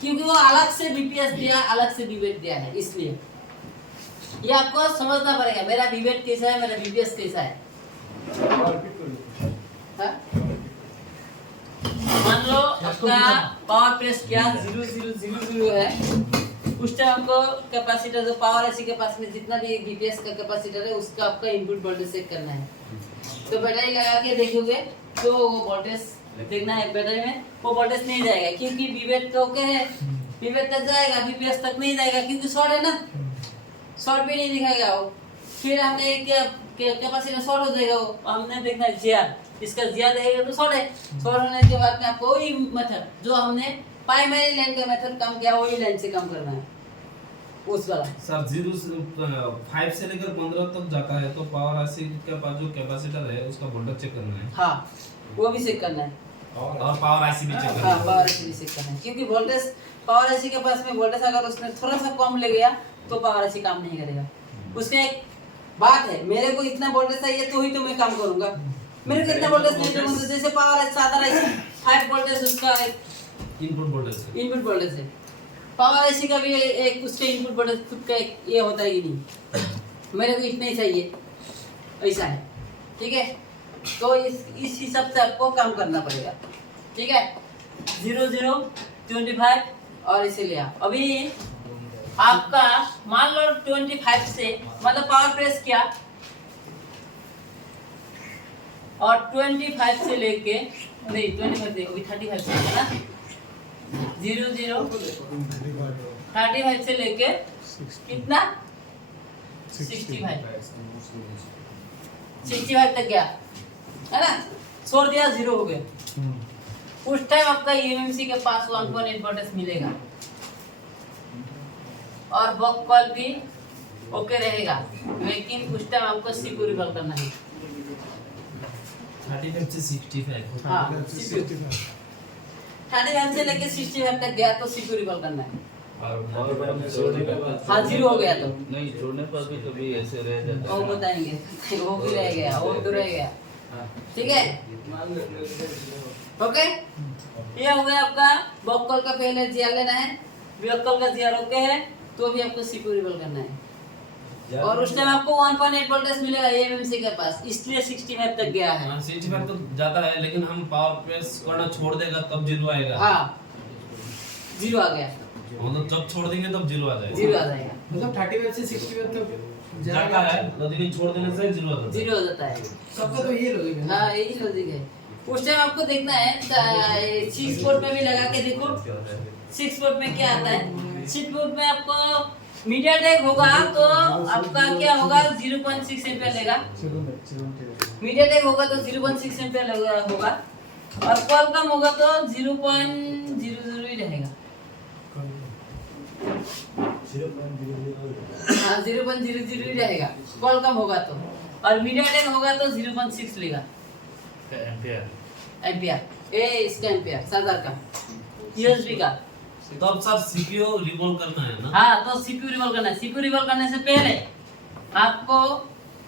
क्योंकि वो अलग से बीपीएस दिया अलग से बीवेट दिया है, इसलिए ये आपको समझना पड़ेगा मेरा विवेट कैसा है, मेरा बीपीएस कैसा है। हाँ? मान लो आपका पावर प्रेस क्या 0000 है, उस टाइम आपको कैपेसिटर जो पावर ऐसी के पास में जितना भी बीपीएस का कैपेसिटर है उसका आपका इनपुट वोल्टेज चेक करना है। तो बैटरी लगा के देखोगे तो वो वोल्टेज देखना है बैटरी में, वो वोल्टेज नहीं जाएगा क्योंकि विवेट तो ओके है, विवेट तक जाएगा, बीपीएस तक नहीं जाएगा क्योंकि शॉर्ट है ना, शॉर्ट भी नहीं दिखाएगा वो। फिर हमने क्या कैपेसिटर शॉर्ट हो जाएगा, वो हमने देखना है जीआर, इसका जीआर रहेगा तो शॉर्ट है। शॉर्ट होने के बाद में आपको वही मेथड जो हमने प्राइमरी लाइन का मेथड काम किया वही लाइन से काम करना है उस वाला। सर 0.5 से लेकर 15 तक जाता है तो पावर आईसी के पास जो कैपेसिटर है उसका वोल्टेज चेक करना है। हाँ वो भी चेक करना है और पावर आईसी भी चेक करना हाँ है। पावर आईसी भी चेक करना है क्योंकि वोल्टेज पावर आईसी के पास में वोल्टेज अगर उसने थोड़ा सा कम ले गया तो पावर आईसी काम नहीं करेगा। उसमें एक बात है, मेरे को इतना वोल्टेज चाहिए तो ही तो मैं काम करूंगा, मेरे को इतना वोल्टेज नहीं चाहिए। जैसे पावर आईसी साधारण 5 वोल्टेज उसका इनपुट वोल्टेज है। इनपुट वोल्टेज है, पावर आईसी का भी एक उसका इनपुट वोल्टेज खुद का एक ये होता है कि नहीं, मेरे को इतना ही चाहिए, ऐसा है। ठीक है, तो इस हिसाब से आपको काम करना पड़ेगा। ठीक है, 0025 और इसे लिया। अभी आपका मान लो 25 से मतलब पावर प्रेस किया और 25 से लेके नहीं 25 से अभी 35 से है ना, 35 से लेके कितना 65 तक गया है ना, छोड़ दिया 0 हो गया। उस टाइम आपका ईएमएमसी के पास 1.8 वोल्टेज मिलेगा और बक कॉल भी ओके रहेगा, लेकिन उस टाइम आपको सीपीयू रिकॉल करना है। 35 से 65। हाँ 35 से लेके 65 तक गया तो सीपीयू रिकॉल करना है। हाँ 0 हो गया तो नहीं, छोड़ने पर भी कभी ऐसे रह जाता वो बताएंगे, वो भी रह गया, वो तो रह गया। ठीक है, ओके, ये हो गया आपका बक कॉल का पहले जीआर लेना है, बक कॉल का जीआर ओके है तो भी आपको सीपीयू रिकॉल करना है और उस टाइम आपको 1.8 वोल्टेज मिलेगा एएमसी के पास, इसलिए 65 तक गया है। हाँ 65 तो जाता है, लेकिन हम पावर प्रेस करना छोड़ देगा तब 0 आएगा। हाँ 0 आ गया, मतलब जब छोड़ देंगे तब 0 आ जाएगा। 0 आ जाएगा, मतलब 35 से 65 तक जाता है, लेकिन छोड़ देने से 0 आ जाता है। 0 हो जाता है। सबका तो ये लॉजिक है। हाँ यही लॉजिक है। उस टाइम आपको देखना है 6 पोर्ट में भी लगा के देखो, 6 पोर्ट में क्या आता है। 6 पोर्ट में आपको मीडियाटेक होगा तो आपका क्या होगा 0.6 एम्पीयर लेगा, मीडियाटेक होगा तो 0.6 एम्पीयर होगा और क्वालकॉम होगा तो 0.00 ही रहेगा। हाँ 0.00 ही रहेगा क्वालकॉम होगा तो, और मीडियाटेक होगा तो 0.6 लेगा एम्पियर। ए इसका एम्पियर सरदार का यूएसबी का। तो अब सर सीपीयू रिवॉल्व करना है ना। हाँ तो सीपीयू रिवॉल्व करना है। सीपीयू रिवॉल्व करने से पहले आपको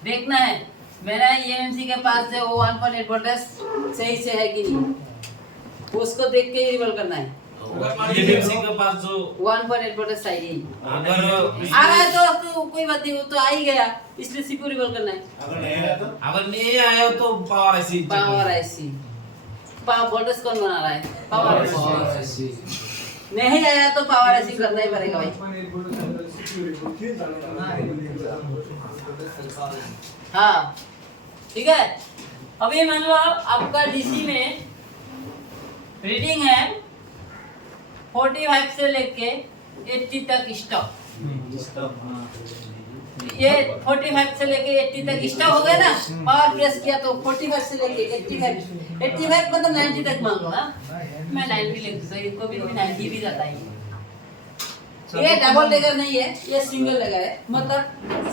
देखना है मेरा ईएमसी के पास से वो 1.8 वोल्टेज सही से है कि नहीं, उसको देख के ही रिवॉल्व करना है। ईएमसी के पास जो 1.8 वोल्टेज चाहिए, अगर आ रहा है तो कोई बात नहीं, वो तो आ ही गया, इसलिए सीपीयू रिवॉल्व करना है। अगर नहीं आया तो power IC. Power IC power voltage कौन बना रहा है, पावर आईसी। नहीं आया तो पावर आईसी करना ही पड़ेगा भाई। हाँ ठीक है, अभी मान लो आपका डीसी में रीडिंग है 45 से लेके 80 तक स्टॉप। ये 45 से लेके 80 तक स्टॉप हो गया ना, पावर प्रेस किया तो 45 से लेके 85 मतलब 90 तक मान लो ना, मैं 90 लिख दूँ, इसको भी 90 भी जाता है। ये डबल डेकर नहीं है, ये सिंगल लगा है, मतलब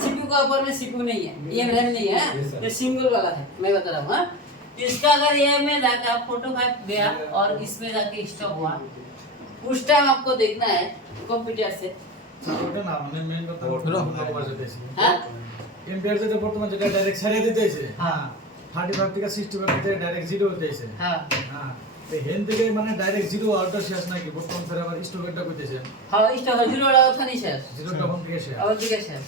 सीपीयू का ऊपर में सीपीयू नहीं है, ये रैम नहीं है, ये सिंगल वाला है, मैं बता रहा हूँ। हाँ इसका अगर ये में जाकर 45 गया और इसमें जाके स्टॉप हुआ, उस टाइम आपको देखना है कंप्यूटर से। মানে মেইন কথা হ্যাঁ এম্পিয়ার যেটা বর্তমান যেটা ডাইরেক্ট ছাড়িয়ে দিতেছে হ্যাঁ 35 থেকে 65 তে ডাইরেক্ট 0 হতেছে হ্যাঁ হ্যাঁ তো হেন থেকে মানে ডাইরেক্ট জিরো আউটার শেষ নাকি বর্তমান স্যার আবার স্টকেরটা কইতেছেন हाँ इसका जीरो वाला ओखाনে শেষ জিরো তখন থেকে শেষ और दिखे শেষ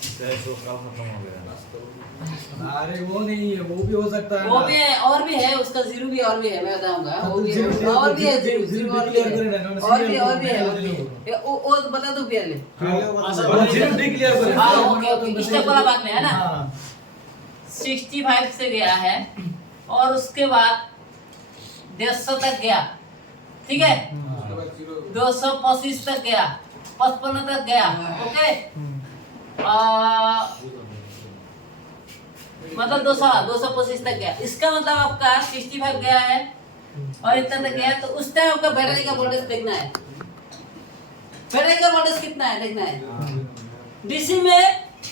अरे वो नहीं है वो भी हो सकता है वो ना। भी है उसका जीरो भी और भी है मैं बताऊंगा हाँ, वो तो भी जीरो है और भी है जीरो जीरो जीरो और भी declare है करें ना, इन्होंने और भी serial और भी है को और भी है ये वो बता दो पहले और जीरो डिक्लेयर करें हाँ ओके ओके स्टेप वाला बात में है ना हाँ 65 से गया है और उसके बाद 150 तक गया ठीक है 225 तक गया 55 तक गया ओके मतलब 225 तक गया इसका मतलब आपका 65 गया है और इतना तक गया तो उस टाइम आपका बैटरी का वोल्टेज देखना है बैटरी का वोल्टेज कितना है देखना है डीसी में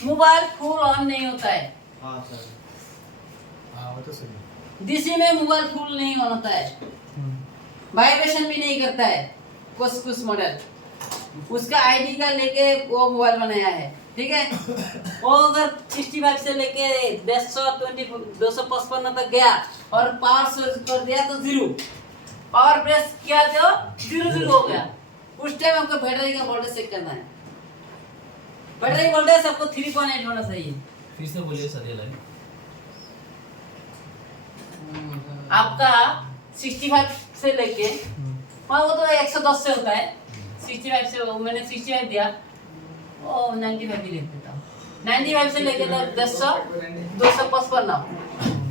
मोबाइल फुल ऑन नहीं होता है हाँ सर हाँ वो तो सही है। डीसी में मोबाइल फुल नहीं ऑन होता है वाइब्रेशन भी नहीं करता है कुछ मॉडल उसका आईडी का लेके वो मोबाइल बनाया है ठीक है वो अगर 65 से लेके 255 तक गया और पावर स्विच कर दिया तो जीरो पावर प्रेस किया तो जीरो जीरो हो गया उस टाइम आपको बैटरी का वोल्टेज चेक करना है बैटरी वोल्टेज आपको 3.8 होना चाहिए फिर से बोलिए सर ये लाइन आपका 65 से लेके हाँ वो तो 110 से होता है 65 से मैंने 65 दिया ओ 95 भी लिख देता हूँ 95 से लेके तो 255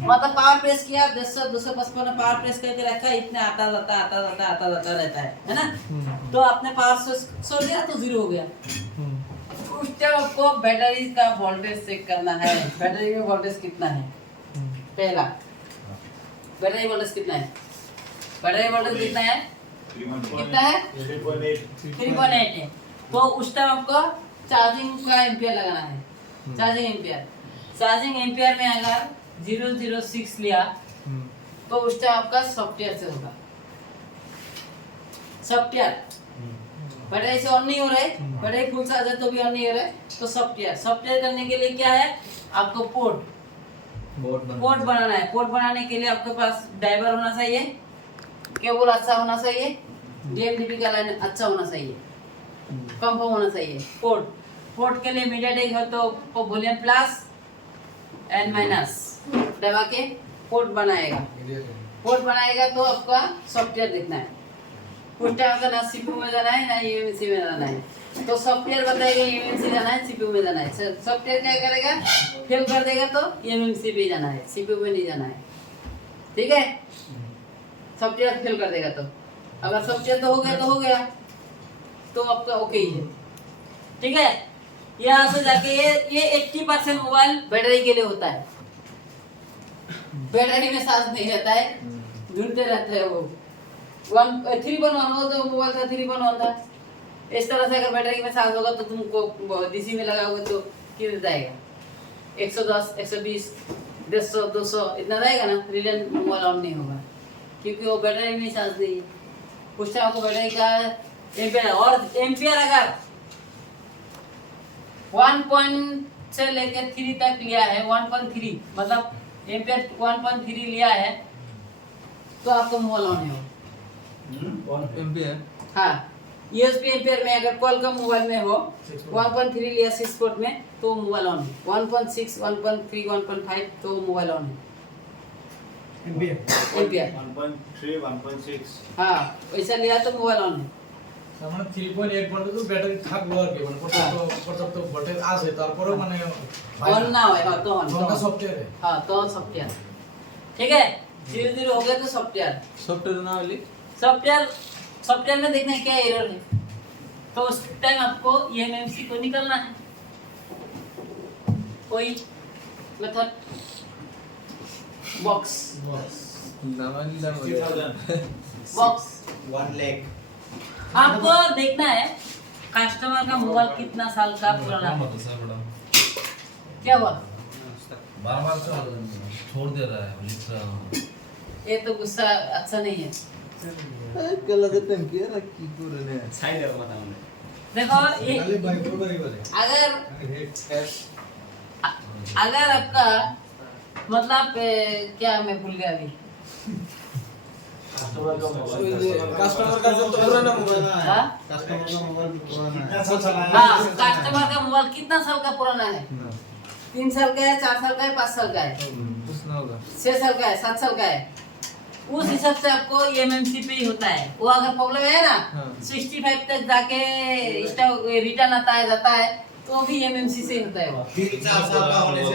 मतलब पावर प्रेस किया 255 पावर प्रेस करके रखा इतने आता रहता है ना तो आपने पावर छोड़ दिया तो जीरो हो गया उस टाइम आपको बैटरी का वोल्टेज चेक करना है बैटरी में वोल्टेज कितना है पहला बैटरी वोल्टेज कितना है बैटरी वोल्टेज कितना है 3.8 है तो उस टाइम आपको चार्जिंग का एम्पियर लगाना है चार्जिंग एम्पियर में अगर 006 लिया तो उस टाइम आपका सॉफ्टवेयर से होगा सॉफ्टवेयर बैटरी से ऑन नहीं हो रहा है बैटरी फुल चार्ज है तो भी ऑन नहीं हो रहा है तो सॉफ्टवेयर करने के लिए क्या है आपको पोर्ट बनाना है पोर्ट बनाने के लिए आपके पास ड्राइवर होना चाहिए केबल अच्छा होना चाहिए डीएमडीपी का लाइन अच्छा होना चाहिए कंफर्म होना चाहिए पोर्ट के लिए मीडियाटेक हो तो वॉल्यूम प्लस एंड माइनस दबा के पोर्ट बनाएगा तो आपका सॉफ्टवेयर देखना है उस टाइम का ना सीपीयू में जाना है ना ईएमसी में जाना है तो सॉफ्टवेयर बताएगा ईएमसी जाना है सीपीयू में जाना है सॉफ्टवेयर क्या करेगा फेल कर देगा तो ईएमसी पे जाना है सीपीयू में नहीं जाना है ठीक है सॉफ्टवेयर फेल कर देगा तो अगर सॉफ्टवेयर तो हो गया तो आपका ओके ही है ठीक है यहाँ से जाके ये 80% मोबाइल बैटरी के लिए होता है बैटरी में चार्ज नहीं रहता है ढूंढते रहते हैं वो 3.1 हो तो मोबाइल का 3.1 था इस तरह से अगर बैटरी में चार्ज होगा तो तुमको डीसी में लगाओगे तो कितना जाएगा 110 120 150 200 इतना जाएगा ना रिलायंस मोबाइल ऑन नहीं होगा क्योंकि वो बैटरी में चार्ज नहीं है उस टाइम आपको बैटरी का एम्पियर और एम्पियर अगर 1 से लेके 3 तक लिया है 1.3 मतलब एम्पियर 1.3 लिया है तो आपको मोबाइल ऑन है एम्पियर हाँ यूएसबी एम्पियर में अगर क्वालकॉम मोबाइल में हो 1.3 लिया 6 पोर्ट में तो मोबाइल ऑन है 1.6 1.3 1.5 तो मोबाइल ऑन है एम्पियर 1.3 1.6 हाँ वैसा लिया तो मोबाइल ऑन है মানে 3.8 পর্যন্ত তো ব্যাটারি থাকলো আর কি মানে পর্যাপ্ত ভোল্টেজ আছে তারপরেও মানে ऑन ना हो हाँ तो ऑन কোনটা সফটওয়্যারে हाँ तो सॉफ्टवेयर ठीक है धीरे धीरे हो गया तो सॉफ्टवेयर सॉफ्टवेयर ना वाली सॉफ्टवेयर में देखना है क्या एरर है तो उस टाइम आपको ईएमएमसी को निकलना है कोई मेथड बॉक्स बॉक्स 1 लाख आपको देखना है कस्टमर का मोबाइल कितना साल का पुराना है क्या हुआ बार-बार छोड़ दे रहा है लिख रहा हूँ ये तो गुस्सा अच्छा नहीं है कल देते हैं क्या रखी पूरे ने साइड है माता हमने देखो ये খালি ভাই বলবারই বলে अगर आपका मतलब क्या मैं भूल गया अभी कस्टमर का तो पुराना मोबाइल है। हाँ? कस्टमर का मोबाइल पुराना है। कितना साल चला हाँ, कस्टमर का मोबाइल कितना साल का पुराना है? 3 साल का है, 4 साल का है, 5 साल का है, पूछना होगा। 6 साल का है, 7 साल का है। उस हिसाब से आपको एमएमसी पे ही होता है। वो अगर प्रॉब्लम है ना, हाँ। 65 तक जाके रिटर्न आता है, जाता है, तो भी एमएमसी से ही होता है वो। 3-4 साल का होने से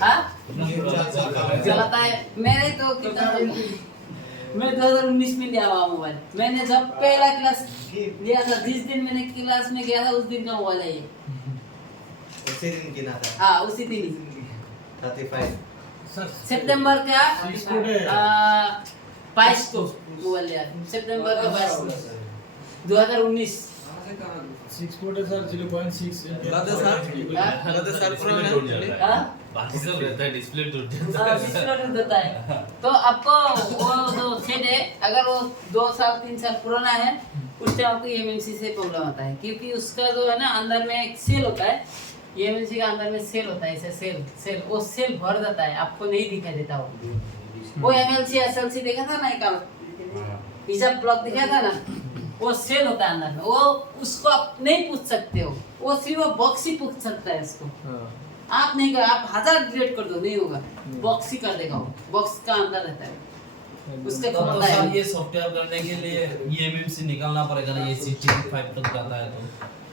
हाँ? 3-4 साल का होने से चलाता है। मेरे तो कितना मैं 2019 में लिया हुआ मोबाइल। मैंने जब पहला क्लास लिया था, जिस दिन मैंने क्लास में गया था, उस दिन का मोबाइल है ये। उसी दिन गिना था हाँ, उसी दिन ही। 35 सर सितंबर का 6 फुट है। 22 को मोबाइल लिया था। सितंबर का 22 को 2019। 6 फुट है सर, 0.6 लगे सर पुराना है। हाँ? बाकी सब रहता है, डिस्प्ले टूट हाँ, जाता है। डिस्प्ले टूट जाता है। तो आपको वो जो सेट है, अगर वो 2 साल 3 साल पुराना है, उस टाइम आपको एमएमसी से प्रॉब्लम आता है, क्योंकि उसका जो है ना अंदर में एक सेल होता है। एमएमसी का अंदर में सेल होता है, ऐसे सेल वो सेल भर जाता है, आपको नहीं दिखाई देता वो एमएलसी एसएलसी देखा था ना, एक हिसाब ब्लॉक दिखा था ना, वो सेल होता है अंदर में। वो उसको आप नहीं पूछ सकते हो, वो सिर्फ वो बॉक्स ही पूछ सकता है उसको। आप नहीं कर, आप 1000 डिलीट कर दो, नहीं होगा। बॉक्स ही कर देगा वो, बॉक्स का अंदर रहता है उसके तो क्षमता सर है। ये सॉफ्टवेयर करने के लिए ये एमएमसी निकालना पड़ेगा ना, ये 65 तक जाता है तो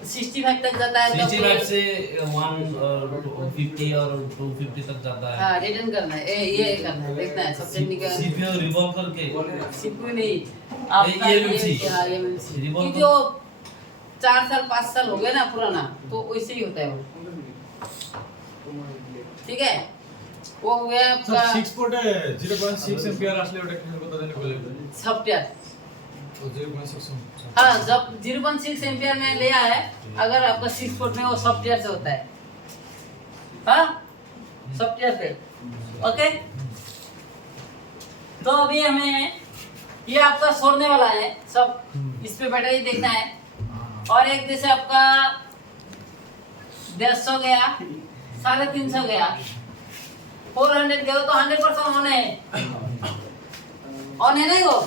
65 तक जाता है तो 65 से 150 और 250 तक जाता है। हाँ, रिटर्न करना है, ये करना है, देखना है सब टेक्निकल। सीपीयू रिवॉल्व करके सीपीयू नहीं, आपका ये MMC। हाँ, ये MMC। रिवॉल्व क्योंकि वो 4 साल 5 साल हो गए ना पुराना, तो वैसे ही होता है वो। ठीक है, वो हो गया सर आपका 6 फुट है, 0.6 एम्पियर আসলে ওটা কি কথা জানি বলে सॉफ्टवेयर। তো 0.6 हाँ, जब 0.6 एम्पियर में लिया है, अगर आपका 6 फुट में, वो सॉफ्टवेयर से होता है। हाँ, सॉफ्टवेयर से। ओके, तो अभी हमें ये आपका छोड़ने वाला है सब, इस पे बैटरी देखना है। और एक जैसे आपका 150 गया, 350 गया, 400 गया, तो 100% ऑन है। ऑन है नहीं वो?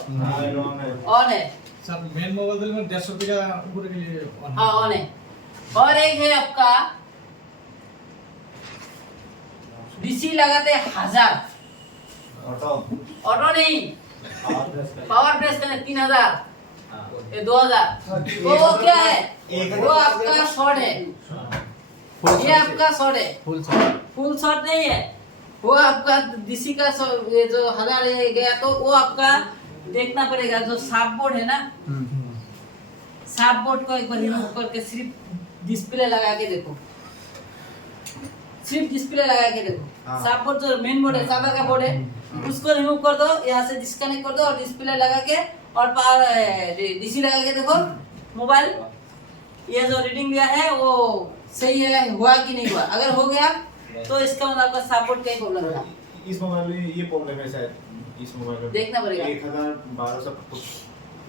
ऑन है। স্যার মেন মোবাইল দিলে মানে 150 টাকা উপরে গেলে हाँ, ऑन है। और एक है आपका डीसी लगाते 1000, ऑटो ऑटो नहीं, पावर प्रेस करने 3000, ये 2000। तो वो क्या है? वो आपका शॉर्ट है, ये आपका शॉर्ट है, फुल शॉर्ट नहीं है। वो आपका डीसी का ये जो 1000 गया, तो वो आपका देखना पड़ेगा। जो साफ बोर्ड है ना, साफ बोर्ड को एक बार रिमूव करके सिर्फ डिस्प्ले लगा के देखो, सिर्फ डिस्प्ले लगा के देखो। हाँ। साफ बोर्ड जो मेन बोर्ड है, सादा का बोर्ड है, उसको रिमूव कर दो, यहाँ से डिस्कनेक्ट कर दो और डिस्प्ले लगा के और पावर डीसी लगा के देखो मोबाइल। ये जो रीडिंग दिया है वो सही है, हुआ कि नहीं हुआ। अगर हो गया तो इसका मतलब आपका साफ बोर्ड का ही प्रॉब्लम था। इस मोबाइल में ये प्रॉब्लम है शायद, इस मोबाइल में देखना पड़ेगा। 1200 कुछ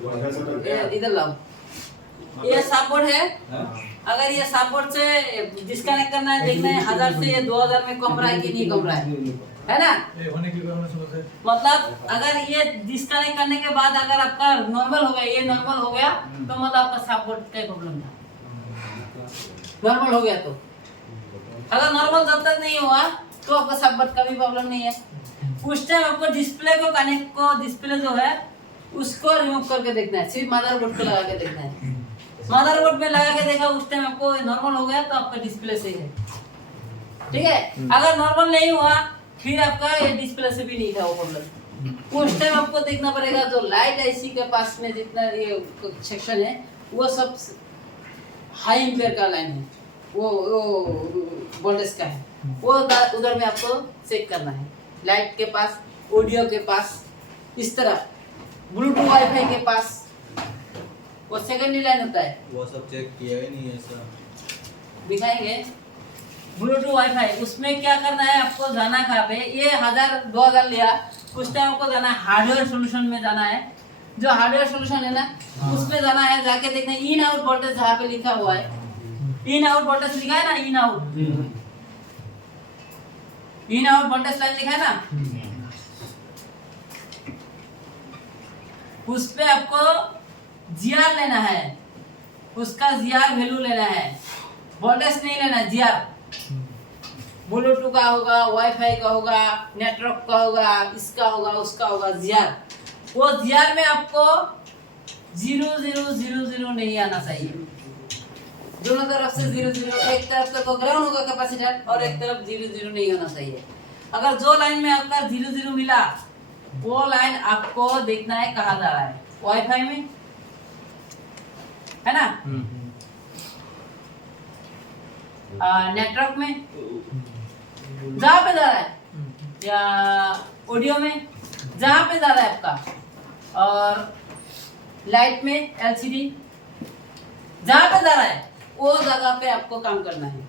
1500 तक गया। इधर लाओ, ये साफ बोर्ड है। अगर ये साफ बोर्ड से डिस्कनेक्ट करना है, देखना है 1000 से ये 2000 में कम रहा है कि नहीं कम रहा है ना। এই অনেক কি কারণে সমস্যা मतलब अगर ये डिस्कनेक्ट करने के बाद अगर आपका नॉर्मल हो गया, ये नॉर्मल हो गया, तो मतलब आपका साफ बोर्ड का प्रॉब्लम था। नॉर्मल हो गया तो, अगर नॉर्मल जब तक नहीं हुआ तो आपका साफ बोर्ड का भी प्रॉब्लम नहीं है। उस टाइम आपको डिस्प्ले को कनेक्ट को, डिस्प्ले जो है उसको रिमूव करके देखना है, सिर्फ मदरबोर्ड को लगा के देखना है। मदरबोर्ड में लगा के देखा, उस टाइम आपको नॉर्मल हो गया, तो आपका डिस्प्ले सही है। ठीक है, अगर नॉर्मल नहीं हुआ, फिर आपका ये डिस्प्ले से भी नहीं था वो प्रॉब्लम। उस टाइम आपको देखना पड़ेगा जो लाइट आईसी के पास में जितना ये सेक्शन है, वो सब हाई एम्पियर का लाइन है, वो वोल्टेज का है, वो उधर में आपको चेक करना है। लाइट के पास, ऑडियो के पास, इस तरह ब्लूटूथ वाईफाई के पास, वो सेकेंडरी लाइन होता है, वो सब चेक किया ही नहीं है सर। दिखाएंगे। ब्लूटूथ वाईफाई, उसमें क्या करना है आपको, जाना कहाँ पे, ये 1000-2000 लिया, उस टाइम आपको जाना है हार्डवेयर सॉल्यूशन में जाना है। जो हार्डवेयर सॉल्यूशन है ना, उसमें जाना है, जाके देखना इन आउट वोल्टेज जहाँ पे लिखा हुआ है, इन आउट वोल्टेज लिखा है ना, इन आउट वोल्टेज लाइन लिखा है ना, उस पे आपको जीआर लेना है, उसका जीआर वैल्यू लेना है, वोल्टेज नहीं लेना, जीआर। ब्लूटूथ का होगा, वाईफाई का होगा, नेटवर्क का होगा, इसका होगा, उसका होगा, जीआर। वो जीआर में आपको 0000 नहीं आना चाहिए। दोनों तरफ से 00, एक तरफ तो ग्राउंड होगा कैपेसिटर और एक तरफ 00 नहीं होना चाहिए। अगर जो लाइन में आपका 00 मिला, वो लाइन आपको देखना है कहाँ जा रहा है, वाईफाई में है ना, नेटवर्क में जहाँ पे जा रहा है, या ऑडियो में जहाँ पे जा रहा है आपका, और लाइट में एलसीडी जहाँ पे जा रहा है वो जगह पे आपको काम करना है,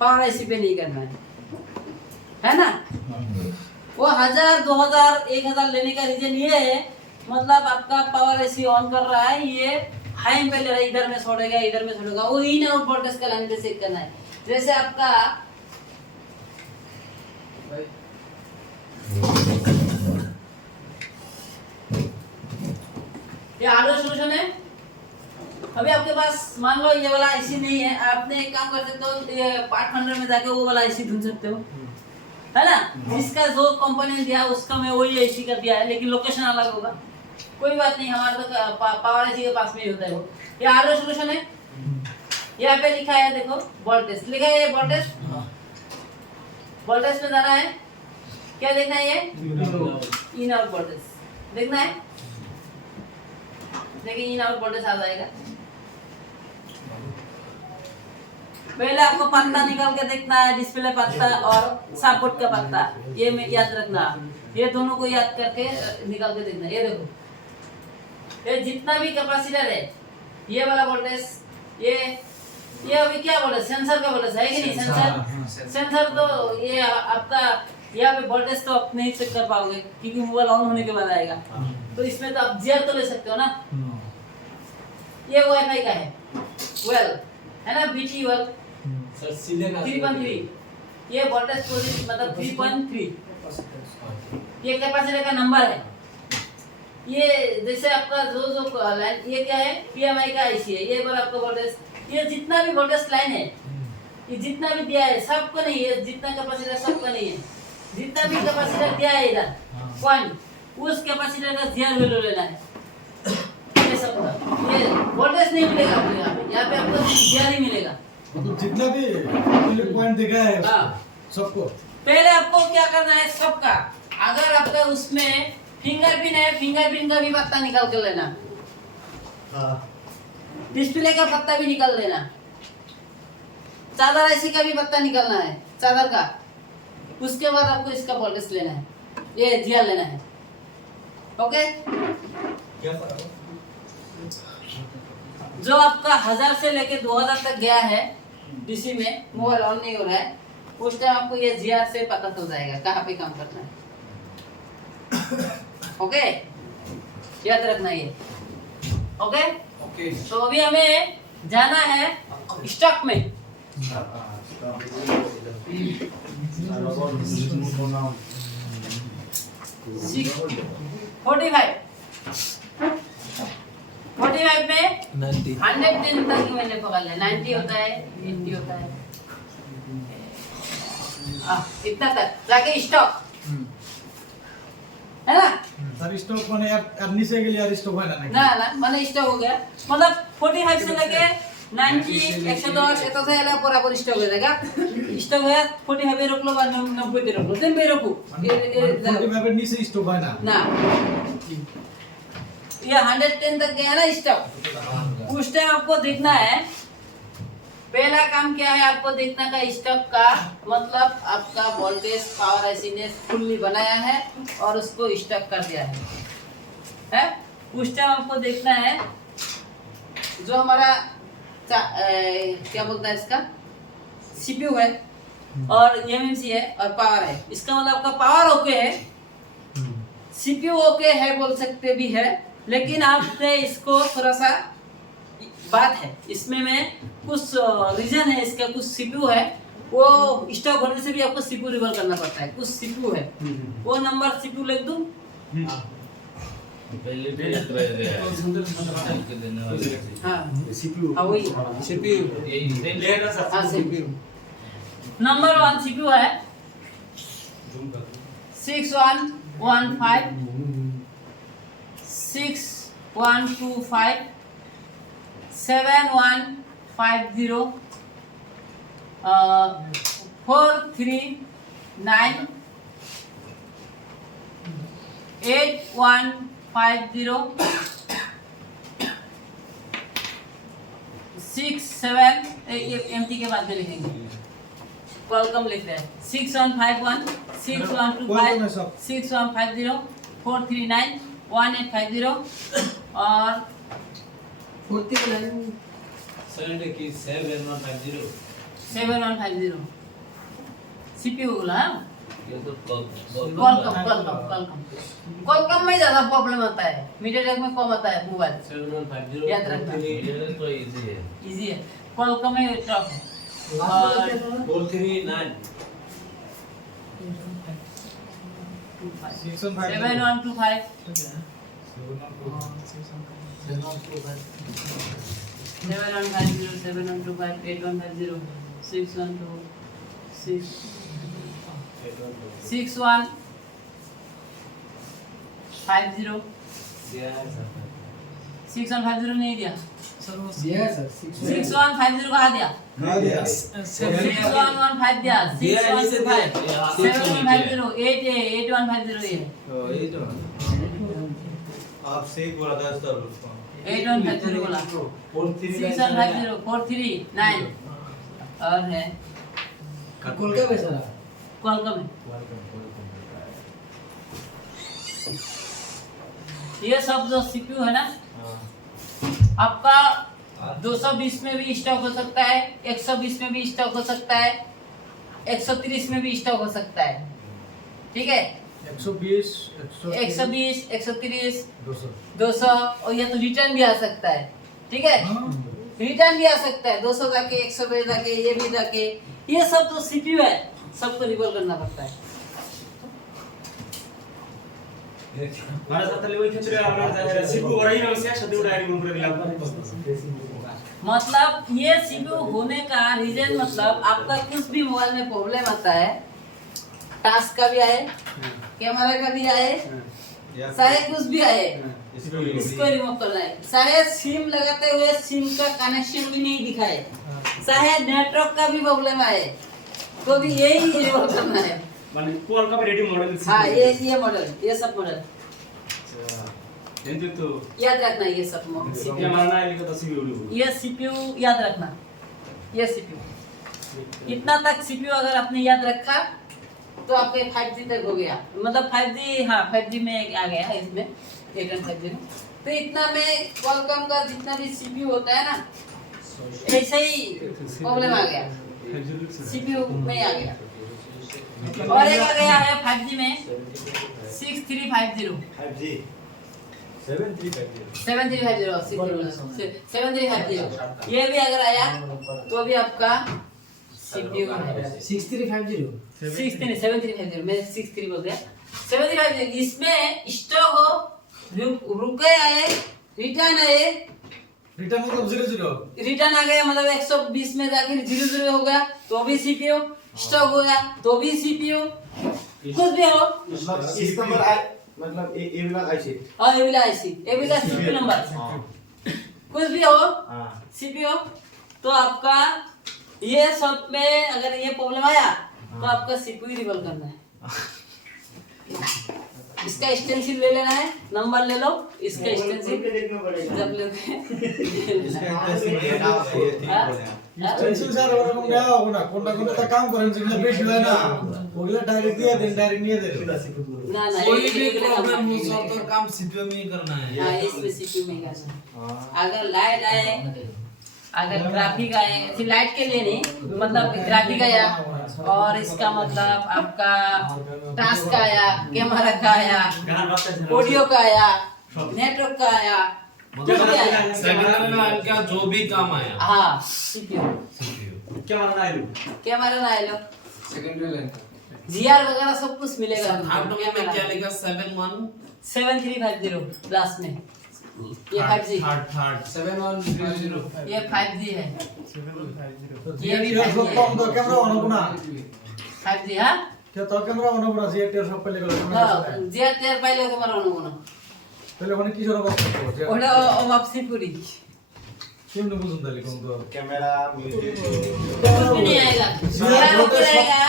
पावर आईसी पे नहीं करना है ना। वो 1000, 2000, 1000 लेने का रीजन ये है, मतलब आपका पावर आईसी ऑन कर रहा है, ये हाई पे ले रहा है, इधर में छोड़ेगा, इधर में छोड़ेगा, वो इन आउट वोल्टेज का लाइन पे चेक करना है। जैसे आपका ये आलो सोल्यूशन है। अभी आपके पास मान लो ये वाला आईसी नहीं है, आपने एक काम कर सकते हो, ये पार्ट फाइंडर में जाके वो वाला आईसी ढूंढ सकते हो, है ना। जिसका जो कंपोनेंट दिया उसका मैं वही आईसी का दिया है, लेकिन लोकेशन अलग होगा, कोई बात नहीं, हमारे तो पावर आईसी के पास में ही होता है वो। ये आलो सोल्यूशन है, यहाँ पे लिखा है देखो वोल्टेज लिखा है, ये वोल्टेज वोल्टेज में जाना है, क्या देखना है, ये इन आउट वोल्टेज देखना है। देखिए इन आउट वोल्टेज आ जाएगा। पहले आपको पत्ता निकाल के देखना है, डिस्प्ले पत्ता और सपोर्ट का पत्ता, ये में याद रखना, ये दोनों को याद करके निकाल के देखना। ये देखो, ये जितना भी कैपेसिटर है, ये वाला वोल्टेज, ये अभी क्या वोल्टेज, सेंसर का वोल्टेज है कि नहीं, सेंसर तो ये आपका यहाँ पे वोल्टेज तो आप नहीं चेक कर पाओगे क्योंकि मोबाइल ऑन होने के बाद आएगा, तो इसमें तो आप जीआर तो ले सकते हो ना। ये वाईफाई का है, वेल है ना, बीटी वेल सर सीधे का 3.3, ये वोल्टेज पोजीशन मतलब 3.3, ये कैपेसिटर का नंबर है। ये जैसे आपका जो लाइन, ये क्या है, पीएमआई का आईसी है, ये वाला आपका वोल्टेज, ये जितना भी वोल्टेज लाइन है, ये जितना भी दिया है सबको नहीं है, जितना कैपेसिटर सबको नहीं है, जितना भी कैपेसिटर दिया है इधर पॉइंट, उस कैपेसिटर का जीआर वैल्यू लेना है। ये सब ये वोल्टेज नहीं मिलेगा आपको, यहाँ पे आपको जीआर ही मिलेगा, मतलब जितना भी पॉइंट देखा है हाँ। सबको पहले आपको क्या करना है सबका, अगर आपका उसमें फिंगरप्रिंट है, फिंगरप्रिंट का भी पत्ता निकाल कर लेना, डिस्प्ले का पत्ता भी निकाल लेना, चादर आईसी का भी पत्ता निकालना है, चादर का। उसके बाद आपको इसका वोल्टेज लेना है, ये जीआर लेना है, ओके। जो आपका 1000 से लेके 2000 तक गया है डीसी में, मोबाइल ऑन नहीं हो रहा है, उस टाइम आपको ये जीआर से पता चल जाएगा कहाँ पे काम करना है, ओके, याद रखना ये, ओके। तो अभी हमें जाना है स्टॉक में। 45 में 110 तक मैंने पकड़ लिया, 90 होता है, 80 होता है, इतना तक जाके स्टॉक है ना। सर स्टॉक माने यार नीचे के लिए यार स्टॉक है ना ना माने स्टॉक हो गया, मतलब 45 से लेके 90 110 এত से এলা বরাবর স্টক হয়ে যায়গা, স্টক হয়ে 45 এ রকলো বা 90 তে রকলো, দেন বেরকু 45 এর নিচে स्टॉक হয় না ना, ये 110 तक गया ना स्टॉक। उस टाइम आपको देखना है, पहला काम क्या है आपको देखना का स्टॉक का मतलब आपका वोल्टेज पावर आईसी ने फुल्ली बनाया है और उसको स्टॉक कर दिया है? उस टाइम आपको देखना है जो हमारा क्या बोलता है इसका सीपीयू है और एमएमसी है और पावर है, इसका मतलब आपका पावर ओके है, सीपीयू ओके है बोल सकते भी है, लेकिन आपने इसको थोड़ा सा बात है इसमें में कुछ रीजन है, इसका कुछ सीपीयू है वो स्टॉक होने से भी आपको सीपीयू रिवर करना पड़ता है, कुछ सीपीयू है वो नंबर सीपीयू लिख दूं, पहले भी याद रहेगा के देने वाले हाँ CPU हाँ वही सीपीयू यही लेयर ना सर हाँ सीपीयू नंबर 1 सीपीयू है 6115 6125 7150 439 8150 67 ये एमटी के बाद में लिखेंगे वेलकम लिख रहे हैं 6151 6125 6150 439 1850 और 49 7150 सीपीयू बोला ये तो कॉलकम में ज्यादा प्रॉब्लम आता है मीडियाटेक में कम आता है मोबाइल 7150 याद रखना। ये तो इजी है इजी है कॉलकम में टफ है और 439 सिक्स वन फाइव जीरो नहीं दिया दिया है सर 6150 कहा दिया 6115 दिया 6125 7150 8150 ये आपसे एक बोला था सर उसको 8150 बोला 6150 439 और है कॉल क्या पैसा रहा कॉलकम ये सब जो सीपीयू है ना आपका 220 में भी स्टॉक हो सकता है 120 में भी स्टॉक हो सकता है 130 में भी स्टॉक हो सकता है ठीक है 120 120 130 200 200 और ये तो रिटर्न भी आ सकता है ठीक है रिटर्न भी आ सकता है 200 जाके 100 जाके ये भी जाके ये सब जो सीपीयू है सबको रिकॉल करना पड़ता है हमारे साथ ले वही खिचड़े आपने CPU और ही ना उसे शब्द उड़ा आईडी पूरे दिला मतलब ये सीपीयू होने का रीजन मतलब आपका कुछ भी मोबाइल में प्रॉब्लम आता है टास्क का भी आए कैमरा का भी आए चाहे कुछ भी आए इसको रिमूव करना है चाहे सिम लगाते हुए सिम का कनेक्शन भी नहीं दिखाए चाहे नेटवर्क का भी प्रॉब्लम आए तो भी यही रिमूव करना है माने कॉल का रेडी मॉडल हाँ ये मॉडल ये सब मॉडल एंड तो याद रखना ये सब क्या मारना है लिखा तो CPU ये सीपीयू याद रखना ये सीपीयू इतना तक सीपीयू अगर आपने याद रखा तो आपके 5G तक हो गया मतलब 5G हाँ 5G में आ गया इसमें 8150 तो इतना में Qualcomm का जितना भी सीपीयू होता है ना ऐसे ही प्रॉब्लम आ गया सीपीयू में आ गया और एक आ गया है 5G में 6350 5G 7350 7350 ये भी अगर आया तो भी आपका सीपीयू है 6350 7350 मैं 63 बोल गया 7350 इसमें स्टॉक हो रुके आए रिटर्न आए रिटर्न मतलब 00 रिटर्न आ गया मतलब 120 में जाके 00 हो गया तो भी सीपीयू स्टॉक हो गया तो भी सीपीयू कुछ भी हो मतलब सिस्टम पर मतलब ये वाला आईसी और ये वाला आईसी ये वाला सीपीयू नंबर कुछ भी हो हां सीपीयू तो आपका ये सब में अगर ये प्रॉब्लम आया तो आपका सीपीयू रिकॉल करना है इसका एक्सटेंशन ले लेना है नंबर ले लो इसका एक्सटेंशन देखना पड़ेगा जब लेते हैं टेंशन सर और हम क्या होगा कोणता कोणता काम करेन जितना बेस्ट है ना ओगला डायरेक्ट दिया देन डायरेक्ट नहीं दे ना ना कोई ये भी एक प्रॉब्लम हो सब तो काम सीपीयू में ही करना है हाँ इसमें सीपीयू में करना है अगर लाइट आए अगर ग्राफिक आए ऐसी लाइट के लिए नहीं मतलब ग्राफिक आया और इसका मतलब आपका टास्क का आया कैमरा का आया ऑडियो का आया नेटवर्क का आया कुछ भी आया सेकंड में क्या जो भी काम आया हाँ सीपीयू क्या मारना है कैमरा ना आए लो सेकेंडरी लाइन का जीआर वगैरह सब कुछ मिलेगा। थर्ड में क्या लिखा 7350 लास्ट में, ये 5G, थर्ड 7130 ये 5G है, ये भी सब कम तो कैमरा होना ना 5G हाँ क्या तो कैमरा होना ना जी टेर सब पहले गलो हाँ जीआर तेर पाइले के मारा होना पहले कोने किशोर अवस्था को ओला वापसी पूरी केमने बुझुन दली कोन तो कैमरा म्यूजिक कुछ भी नहीं आएगा, जीआर ओके रहेगा।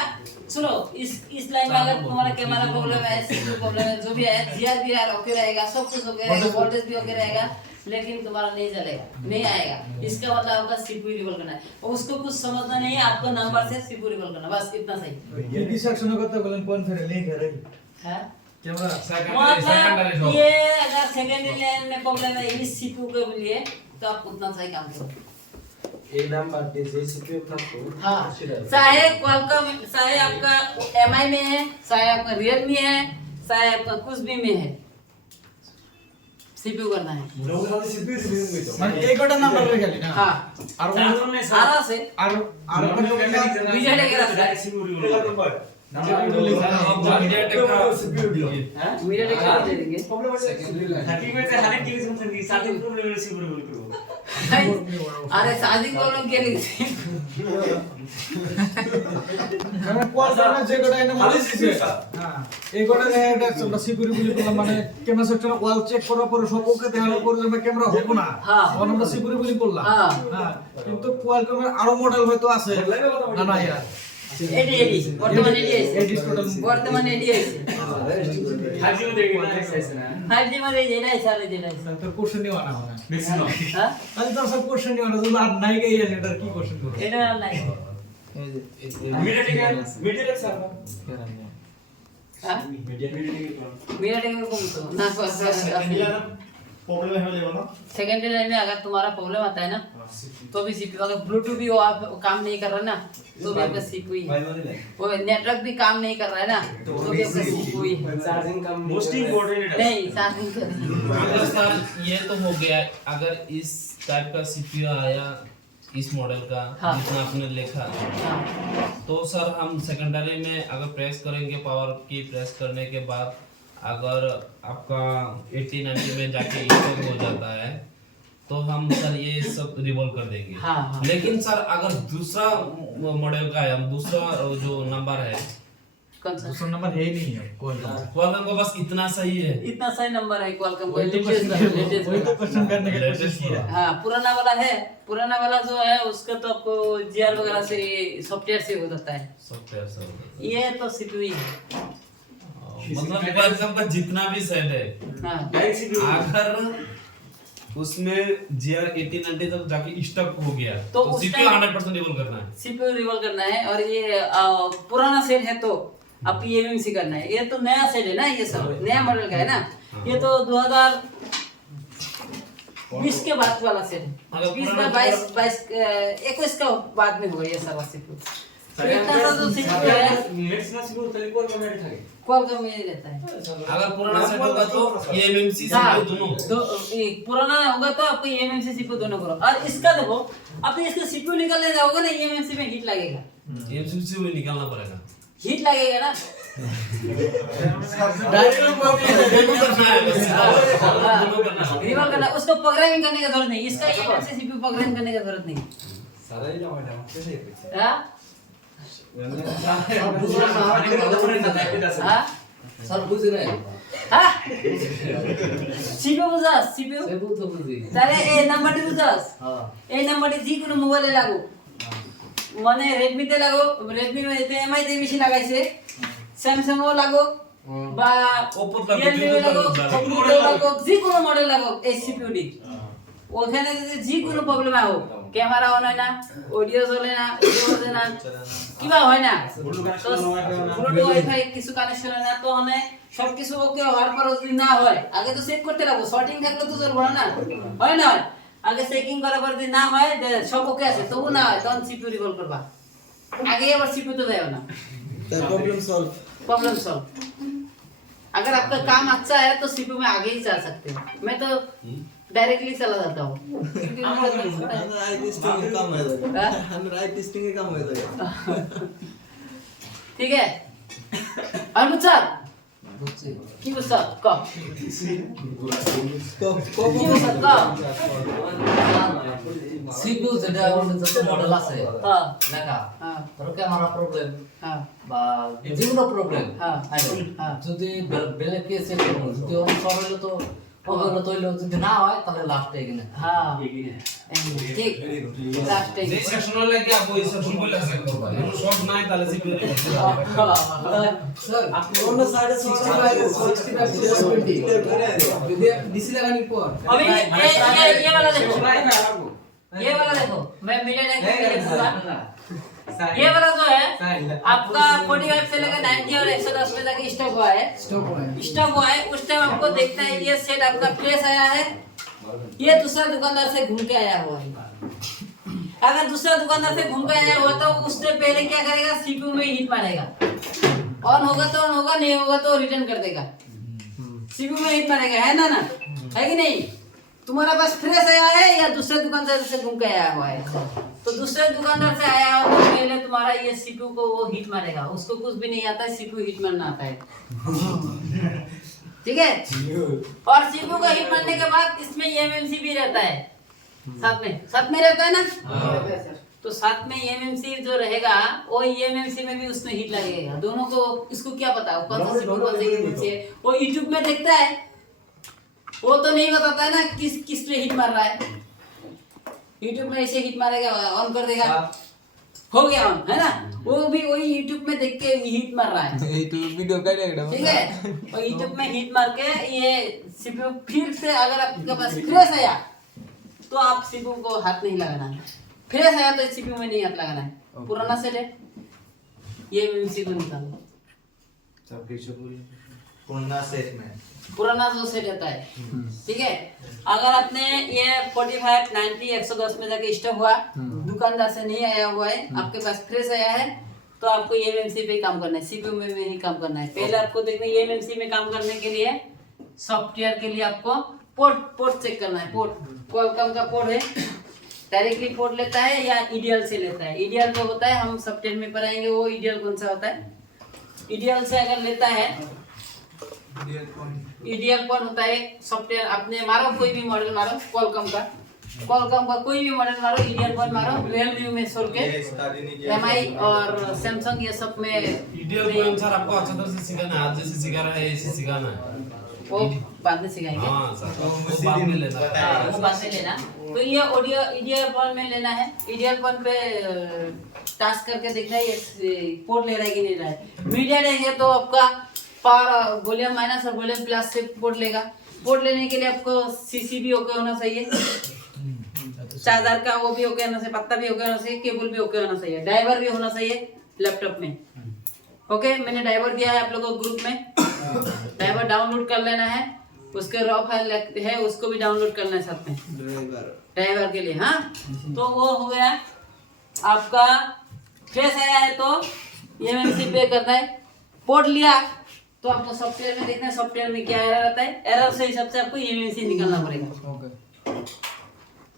सुनो इस लाइन में अगर तुम्हारा कैमरा प्रॉब्लम है, सीपीयू प्रॉब्लम है, जो भी है जीआर भी यार ओके रहेगा, सब कुछ ओके रहेगा, वोल्टेज भी ओके रहेगा, लेकिन तुम्हारा नहीं चलेगा, नहीं आएगा। इसका मतलब आपका सीपीयू रिवॉल्व करना है, और उसको कुछ समझना नहीं है, आपको नंबर से सीपीयू रिवॉल्व करना, बस इतना सही। ये डिस्ट्रैक्शन करता बोलन कौन फिर ले के रही है कैमरा मतलब ये अगर सेकेंडरी लाइन में प्रॉब्लम है इस सीपीयू के लिए, तो आप उतना सही काम करो। एकदम बात है सीपीयू का हाँ, चाहे क्वालकॉम, चाहे आपका एमआई में है, चाहे आपका रियलमी है, चाहे आपका कुछ भी में है, सीपीयू करना है। लोग खाली सीपीयू रिलीज में तो মানে এই কটা নাম্বার রে গেলি না हाँ আর आरा से আর আর विजय टेक रहा है मीडिया टेक का दे देंगे। अरे चार्जिंग प्रॉब्लम क्या लिखते কারণ কোয়াল করলে যে কটা এনে মানে দিছে হ্যাঁ এই কটা নে এটা সিকিউরিটি বলি বললাম মানে ক্যামেরা সেকশনে ওয়াল চেক করার পরে সব ওকে দেখানোর পরে যে ক্যামেরা হবে না হ্যাঁ। তখন আমরা সিকিউরিটি বলি করলাম হ্যাঁ। হ্যাঁ কিন্তু কোয়াল কমের আরো মডেল হয়তো আছে না না यार एडी एडी वर्तमान एडी एडी टोटल वर्तमान एडी है 5G में देखिए ना ऐसे ना 5G मध्ये जे नाही चालले जे नाही तर क्वेश्चन नहीं आना होगा मैक्सिमम हां आणि तर सब क्वेश्चन नहीं आना जो आज नहीं गई है लेटर की क्वेश्चन करो एडा नाही मीडिया सर हां मीडिया मीडिया टेक को तो ना प्रॉब्लम है लेवल ना सेकेंडरी लाइन में अगर तुम्हारा प्रॉब्लम आता है ना तो भी सीपीयू, अगर ब्लूटूथ भी वो आप काम नहीं कर रहा ना तो भी आपका सीपीयू ही है, वो नेटवर्क भी काम नहीं कर रहा है ना तो भी आपका सीपीयू ही है। चार्जिंग कम मोस्ट इंपोर्टेंट नहीं चार्जिंग कर अगर सर ये तो हो गया, अगर इस टाइप का सीपीयू आया इस मॉडल का हाँ। जितना आपने लिखा, तो सर हम सेकेंडरी में अगर प्रेस करेंगे, पावर की प्रेस करने के बाद अगर आपका 80-90 में जाके स्टॉप हो जाता है तो हम सर ये सब रिवॉल्व कर देंगे। हाँ, हाँ। लेकिन सर अगर दूसरा मॉडल का है, हम दूसरा जो नंबर है कौन सा दूसरा नंबर है ही नहीं है कोई क्वालकॉम का बस इतना सही है। इतना सही नंबर है क्वालकॉम का वही तो लेटेस्ट क्वेश्चन करने की कोशिश लेटेस्ट किया हाँ पुराना वाला है, पुराना वाला जो है उसका तो आपको जीआर वगैरह से सॉफ्टवेयर से हो जाता है, सॉफ्टवेयर सर ये तो सीपीयू ही है। मतलब क्वालकॉम का जितना भी सेट है हाँ अगर उसमें जीआर 80-90 तक जाके स्टक हो गया तो तो उस सीपीयू टाइम- 100% रिवॉल्व करना है। सीपीयू रिवॉल्व करना है, और ये पुराना सेट है तो आप एमएमसी करना है। ये तो नया सेट है ना, ये सब नया मॉडल का है ना, ये तो 2020 के बाद वाला सेट है, अगर 20 पुराना का 22 21 का बाद में हुआ ये सारा सीपीयू। इतना सा जो सीपीयू है मैक्सिमम सिक्योर तरीकों का मेरे था क्वालकॉम में रहता है। अगर पुराना सेट होगा तो ये एमएमसी हाँ, सीपीयू दोनों तो ये पुराना होगा तो आपको एमएमसी सीपीयू दोनों करो, और इसका देखो आप इसका सीपीयू निकालने जाओगे ना एमएमसी में हीट लगेगा, एमएमसी से भी निकालना पड़ेगा। हीट लगेगा ना दोनों करना है बस, दोनों करना है। रिवॉल्व करना, उसको प्रोग्रामिंग करने की जरूरत नहीं, इसका एमएमसी सीपीयू प्रोग्रामिंग करने की जरूरत नहीं। सारा ही ना मैडम कैसे हाँ हाँ सर बुझ रहे हैं हाँ सीपीयू बुझास सीपीयू से बुझ तो बुझी তাহলে এই নাম্বারটি বুঝাস हां এই নাম্বারটি যে কোনো মোবাইলে লাগো, মানে রেডমি তে লাগো, রেডমি মে তে এমআই তে বেশি লাগাইছে, স্যামসাং ও লাগো বা Oppo লাগো, Realme Vivo লাগো, লাগো, Oppo লাগো, যে কোনো মডেল লাগো এই সিপিইউ দি ওখানে যদি যে কোনো প্রবলেম আও, ক্যামেরা অন হয় না, অডিও চলে না, ভিডিও চলে না, কিবা হয় না, ব্লুটুথ ওয়াইফাই কিছু কানেকশন হয় না, তো মানে সবকিছু ওকে হওয়ার পর যদি না হয় আগে তো চেক করতে লাগবে, শর্টিং থাকলে তো চলবে না, হয় না, আগে চেকিং করার পর যদি না হয় সব ওকে আছে তবু না হয় তখন সিপিইউ রিকল করবা, আগে আবার সিপিইউ তো দেও না, प्रॉब्लम सॉल्व प्रॉब्लम सॉल्व। अगर आपका काम अच्छा है तो सीपीयू में आगे ही चल सकते हैं, मैं तो डायरेक्टली चला जाता हूँ क्योंकि आई टेस्टिंग कम है हाँ? हमें आई टेस्टिंग कम है ठीक है আর বুঝছাস বুঝছি কি বুঝছাস ক কি বুঝছাস ক সিপিইউ যেটা আমাদের যত মডেল আছে হ্যাঁ লেখা হ্যাঁ ধরো ক্যামেরা প্রবলেম হ্যাঁ বা যেগুলো প্রবলেম হ্যাঁ হ্যাঁ যদি বেলে কে সেট করব যদি অন্য সব হলে তো ওগুলো তো হইলো যদি না হয় তাহলে লাস্টে এখানে হ্যাঁ ঠিক লাস্টে যে সেকশন লাগে আপনি ওই সেকশন বলে সেট করবা এমন সব নাই তাহলে সিপিইউ স্যার আপনি অন্য সাইডে 65 যদি ডিসি লাগানোর পর अभी ये वाला देखो मैं मीडिया ये वाला जो है आपका 45 से लेकर 90 और 110 में तक स्टॉक हुआ है उस टाइम आपको देखना है ये सेट आपका प्लेस आया है ये दूसरा दुकानदार से घूम के आया हुआ है अगर दूसरा दुकानदार से घूम के आया हुआ तो उसने पहले क्या करेगा सीपीयू में हीट मारेगा ऑन होगा तो ऑन होगा नहीं होगा तो रिटर्न कर देगा सीपीयू में हीट मारेगा है ना है कि नहीं तुम्हारा पास फ्रेश आया है या दूसरे दुकानदार से घूम के आया हुआ है तो दूसरे दुकानदार से आया हो तो पहले तुम्हारा ये सीपीयू को वो हीट मारेगा उसको कुछ भी नहीं आता है सीपीयू हीट मारना आता है ठीक है और सीपीयू का हीट मारने के बाद इसमें एमएमसी भी रहता है साथ में रहता है ना तो साथ में एमएमसी जो रहेगा वो एमएमसी में भी उसमें हीट लगेगा दोनों को इसको क्या पता है कौन सा सीपीयू कौन सा एमएमसी है वो यूट्यूब में देखता है वो तो नहीं बताता है ना किस पे हिट मार रहा है YouTube में ऐसे हिट मारेगा ऑन कर देगा हो गया ऑन है ना वो भी वही YouTube में देख के हिट मार रहा है वीडियो काढ ठीक है और YouTube में हिट मार के ये CPU फिर से अगर आपके पास फ्रेश आया तो आप CPU को हाथ नहीं लगाना है फ्रेश आया तो CPU में नहीं हाथ लगाना है पुराना सेट है ये MMC को निकालो पुराना जो सेट रहता है ठीक है अगर आपने ये 45 90 110 में जाके स्टॉक हुआ दुकानदार से नहीं आया हुआ है आपके पास फ्रेश आया है तो आपको एमएमसी पे काम करना है सीपीयू में नहीं काम करना है पहले आपको देखना है एमएमसी में काम करने के लिए सॉफ्टवेयर के लिए आपको पोर्ट चेक करना है पोर्ट क्वालकॉम का पोर्ट है डायरेक्टली पोर्ट लेता है या ईडीएल से लेता है ईडीएल जो होता है हम सॉफ्टवेयर में पढ़ाएंगे वो ईडीएल कौन सा होता है ईडीएल से अगर लेता है ईडीएल कौन होता है सॉफ्टवेयर आपने मारो कोई भी मॉडल मारो क्वालकॉम का कोई भी मॉडल मारो ईडीएल कौन मारो रियलमी में छोड़ के एमआई और सैमसंग ये सब में वीडियो को सर आपको अच्छा तरह से सिखाना है आज जैसे सिखा रहा है ऐसे सिखाना है वो बाद में सिखाएंगे हाँ सर वो बाद में लेना वो बाद में लेना तो ये ऑडियो ईडीएल कौन में लेना है ईडीएल कौन पे टास्क करके देखना है ये पोर्ट ले रहा है कि नहीं ले रहा है मीडिया रहेगा तो आपका पावर वॉल्यूम माइनस और वॉल्यूम प्लस से पोर्ट लेगा पोर्ट लेने के लिए आपको सीसी भी ओके होना चाहिए चार्जर का वो भी ओके होना चाहिए पत्ता भी ओके होना चाहिए केबल भी ओके होना चाहिए ड्राइवर भी होना चाहिए लैपटॉप में ओके मैंने ड्राइवर दिया है आप लोगों को ग्रुप में ड्राइवर डाउनलोड कर लेना है उसके रॉ फाइल है उसको भी डाउनलोड करना है साथ में ड्राइवर के लिए हाँ तो वो हो गया आपका फ्रेश आया है तो एमएमसी पे करना है पोर्ट लिया तो आपको सॉफ्टवेयर में देखना है सॉफ्टवेयर में क्या एरर आता है एरर से हिसाब से आपको एमएमसी निकालना पड़ेगा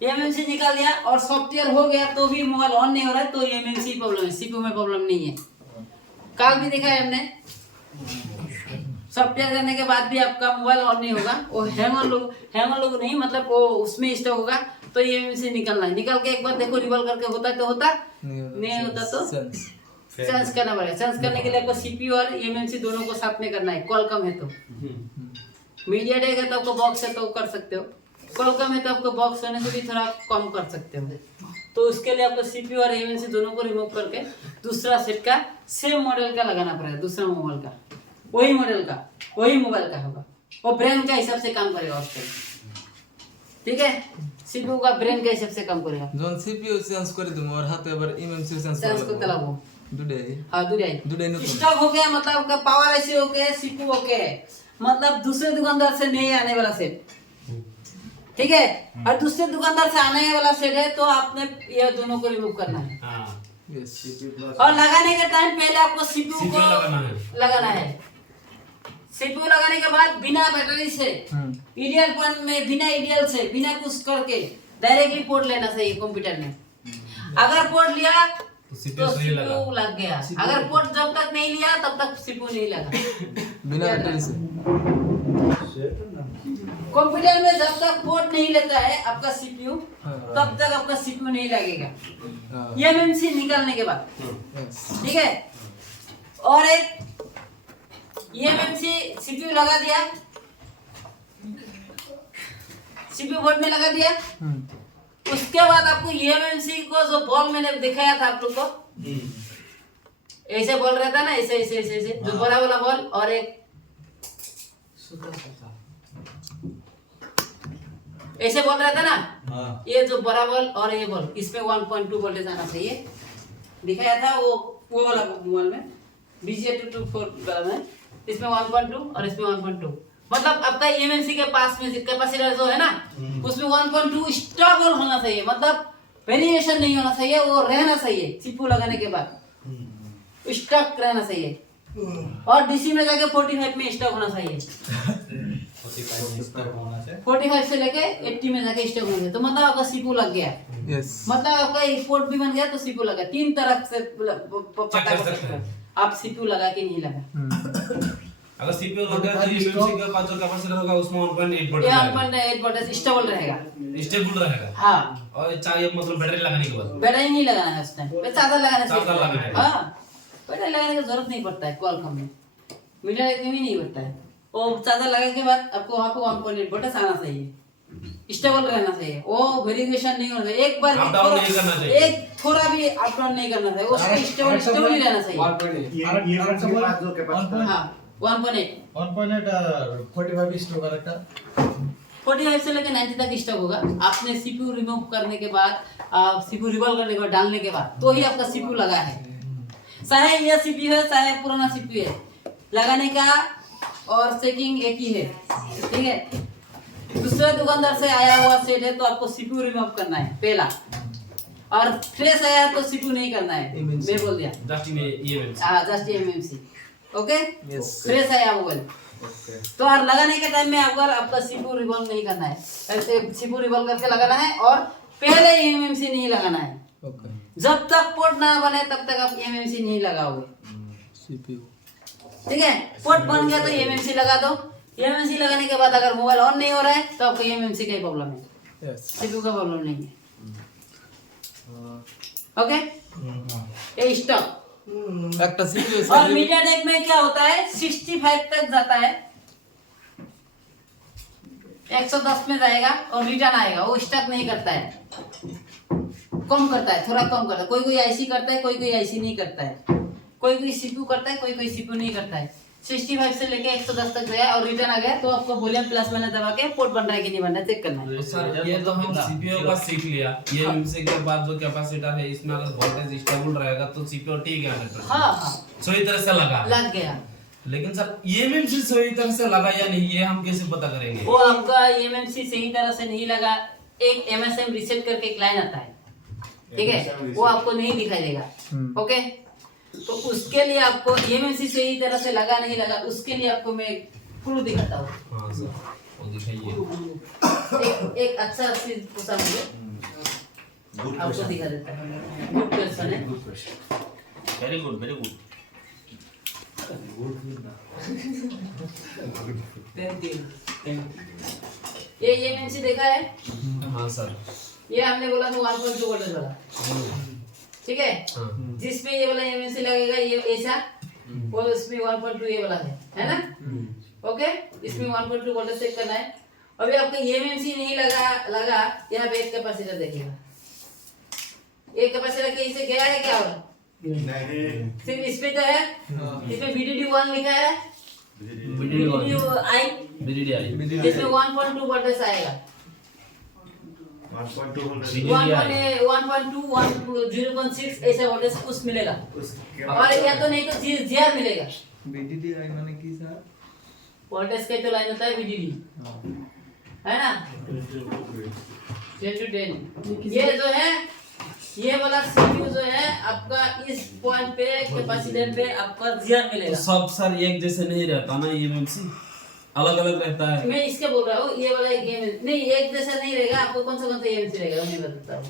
एमएमसी निकाल दिया और सॉफ्टवेयर हो गया तो भी मोबाइल ऑन नहीं हो रहा है तो एमएमसी प्रॉब्लम है सीपीयू में प्रॉब्लम नहीं है कल भी देखा है हमने सॉफ्टवेयर करने के बाद भी आपका मोबाइल ऑन नहीं होगा वो हैंग ऑन लोग नहीं मतलब वो उसमें स्टॉक होगा तो एमएमसी निकालना है निकाल के एक बार देखो रिवॉल्व करके होता है तो होता नहीं होता तो सेंस करना पड़ेगा सेंस करने के लिए आपको सीपीयू और एमएमसी दोनों को साथ में करना है क्वालकॉम है तो मीडियाटेक है तो आपको बॉक्स है तो कर सकते हो क्वालकॉम है तो आपको बॉक्स होने से भी थोड़ा कम कर सकते हो तो उसके लिए आपको सीपीयू और एमएमसी दोनों को रिमूव करके दूसरा सेट का सेम मॉडल का लगाना पड़ेगा दूसरा मोबाइल का वही मॉडल का वही मोबाइल का होगा वो ब्रेन का हिसाब से काम करेगा उस टाइम ठीक है सीपीयू का ब्रेन के हिसाब से काम करेगा जोन सीपीयू सेंस कर दूं और हाथ पर एमएमसी सेंस सेंस को तलाबो दुडे हाँ दुडे न स्टॉक हो गया मतलब आपका पावर ऐसे हो गया सीपीयू ओके है मतलब दूसरे दुकानदार से नहीं आने वाला सेट ठीक है और दूसरे दुकानदार से आने वाला सेट है तो आपने ये दोनों को रिमूव करना है यस और लगाने के टाइम पहले आपको सीपीयू को लगाना है सीपीयू लगाने के बाद बिना बैटरी से ईडीएल पॉइंट में बिना ईडीएल से बिना कुछ करके डायरेक्टली पोर्ट लेना चाहिए कंप्यूटर में अगर पोर्ट लिया तो सीपीयू तो सही लगा। सीपीयू लग गया। अगर पोर्ट जब तक नहीं लिया तब तक सीपीयू नहीं लगा। बिना बैटरी से कंप्यूटर में जब तक पोर्ट नहीं लेता है आपका सीपीयू तब तक आपका सीपीयू नहीं लगेगा। एमएमसी निकालने के बाद, ठीक है। और एक एमएमसी सीपीयू लगा दिया, सीपीयू बोर्ड में लगा दिया। उसके बाद आपको एमएमसी को जो बॉल मैंने दिखाया था आप लोग को, ऐसे बॉल रहता है ना, ऐसे ऐसे ऐसे ऐसे जो बड़ा वाला बॉल, और एक ऐसे बॉल रहता है ना, ये जो बड़ा बॉल और ये बॉल, इसमें 1.2 वोल्टेज आना चाहिए। दिखाया था वो वाला मोबाइल में BGA224 वाला में, इसमें 1.2 और इसमें 1.2। मतलब आपका एमएमसी के पास में कैपेसिटर जो है ना, उसमें 1.2 स्टेबल होना चाहिए, मतलब वेरिएशन नहीं होना चाहिए, वो रहना चाहिए सीपीयू लगाने के बाद, स्टक रहना चाहिए। और डीसी में जाके 45 में स्टक होना चाहिए, 45 से लेके 80 में जाके स्टक होना चाहिए। तो मतलब आपका सीपीयू लग गया, यस मतलब आपका एक पोर्ट भी बन गया तो सीपीयू लगा। 3 तरह से पता कर सकते हैं आप सीपीयू लगा कि नहीं लगा। अगर सीपीयू लग गया तो एमएमसी का पास जो कैपेसिटर होगा उसमें 1.8 वोल्ट 1.8 वोल्टेज स्टेबल रहेगा, स्टेबल रहेगा। हाँ। और चाहिए मतलब बैटरी लगाने के बाद बैटरी नहीं लगाना है उस टाइम पे, चार्जर लगाना चार्जर लगाना है। हाँ, बैटरी लगाने की जरूरत नहीं पड़ता है क्वालकॉम में, मीडियाटेक में भी नहीं पड़ता है। और चार्जर लगाने के बाद आपको वहाँ पे 1.8 वोल्टेज आना चाहिए, स्टेबल रहना चाहिए, वो वेरिएशन नहीं होना चाहिए, एक बार अप डाउन नहीं करना चाहिए, एक थोड़ा भी अप डाउन नहीं करना चाहिए, वो स्टेबल ही रहना चाहिए। हाँ 1.8 और 45 स्टॉक रखा, 45 से लेकर 90 तक स्टॉक होगा। आपने सीपीयू रिमूव करने के बाद, सीपीयू रिवॉल्व करने के बाद, डालने के बाद तो ही आपका सीपीयू लगा है। चाहे यह सीपीयू है चाहे पुराना सीपीयू है, लगाने का और चेकिंग एक ही है, ठीक है। दूसरे दुकानदार से आया हुआ सेट है तो आपको सीपीयू रिमूव करना है पहला, और फ्रेश आया है तो सीपीयू नहीं करना है, मैं बोल दिया जस्ट एमएमसी। हाँ just MMC, okay. Yes, fresh आया मोबाइल तो और लगाने के टाइम में अगर आपका सीपीयू रिवॉल्व नहीं करना है, ऐसे सीपीयू रिवॉल्व करके लगाना है, और पहले एमएमसी नहीं लगाना है। ओके जब तक पोर्ट ना बने तब तक आप एमएमसी नहीं लगाओगे, सीपीयू ठीक है। पोर्ट बन गया तो एमएमसी लगा दो। एमएमसी लगाने के बाद अगर मोबाइल ऑन नहीं हो रहा है तो आपको एमएमसी का ही प्रॉब्लम है, यस सीपीयू का प्रॉब्लम नहीं है, ओके। ये स्टॉक। একটা সিপিইউ और मीडियाटेक में क्या होता है, 65 तक जाता है, 110 में जाएगा और रिटर्न आएगा, वो स्टक नहीं करता है, कम करता है, थोड़ा कम करता है। कोई कोई आईसी करता है, कोई कोई आईसी नहीं करता है, कोई कोई सीपीयू करता है, कोई कोई सीपीयू नहीं करता है। 65 से लेके 110 तक गया और रिटर्न आ गया तो आपको वॉल्यूम प्लस मैंने दबा के पोर्ट बन रहा है कि नहीं बन रहा है चेक करना है। तो सर ये तो हम सीपीयू का सीख लिया, ये एमएमसी के बाद जो कैपेसिटर है इसमें अगर वोल्टेज स्टेबल रहेगा तो सीपीयू ठीक है 100%। हाँ हाँ सही तरह से लगा, लग गया। लेकिन सर एमएमसी सही तरह से लगा या नहीं ये हम कैसे पता करेंगे? वो आपका एमएमसी सही तरह से नहीं लगा, एक एमएसएम रीसेट करके एक लाइन आता है, ठीक है, वो आपको नहीं दिखाई देगा, ओके। तो उसके लिए आपको एमएमसी सही तरह से लगा नहीं लगा, उसके लिए आपको मैं प्रूफ दिखाता हूँ। हाँ सर वो दिखाइए। एक अच्छा चीज पूछा मुझे, आपको दिखा देता हूँ। गुड क्वेश्चन है, वेरी गुड वेरी गुड। ये एमएमसी देखा है, हाँ सर ये हमने बोला था 1.2 वोल्टेज वाला, ठीक है। हाँ। जिसमें ये वाला एमएमसी लगेगा, ये ऐसा, और इसमें 1.2 ये वाला है ना, ओके। इसमें 1.2 वोल्टेज चेक करना है। अभी आपका एमएमसी नहीं लगा, यहाँ पे एक कैपेसिटर देखिएगा, एक कैपेसिटर कैसे गया है क्या हो, सिर्फ इसमें तो है, इसमें VDD1 लिखा है, VDDI, इसमें 1.2 वोल्टेज आएगा, 1.2, 0.6 ऐसे वोल्टेज कुछ मिलेगा, और या तो नहीं तो जीआर मिलेगा। बीटीडीआई माने की सर वोल्टेज का तो लाइन होता है VDD, है ना, 10 to 10। ये जो है, ये वाला सीपीयू जो है आपका इस पॉइंट पे कैपेसिटर पे आपका जीआर तो मिलेगा। सब सर एक जैसे नहीं रहता ना, एमएमसी अलग अलग रहता है। मैं इसके बोल रहा हूँ, ये वाला एक नहीं, एक जैसा नहीं रहेगा। आपको कौन सा एमएमसी रहेगा मैं बताता हूँ,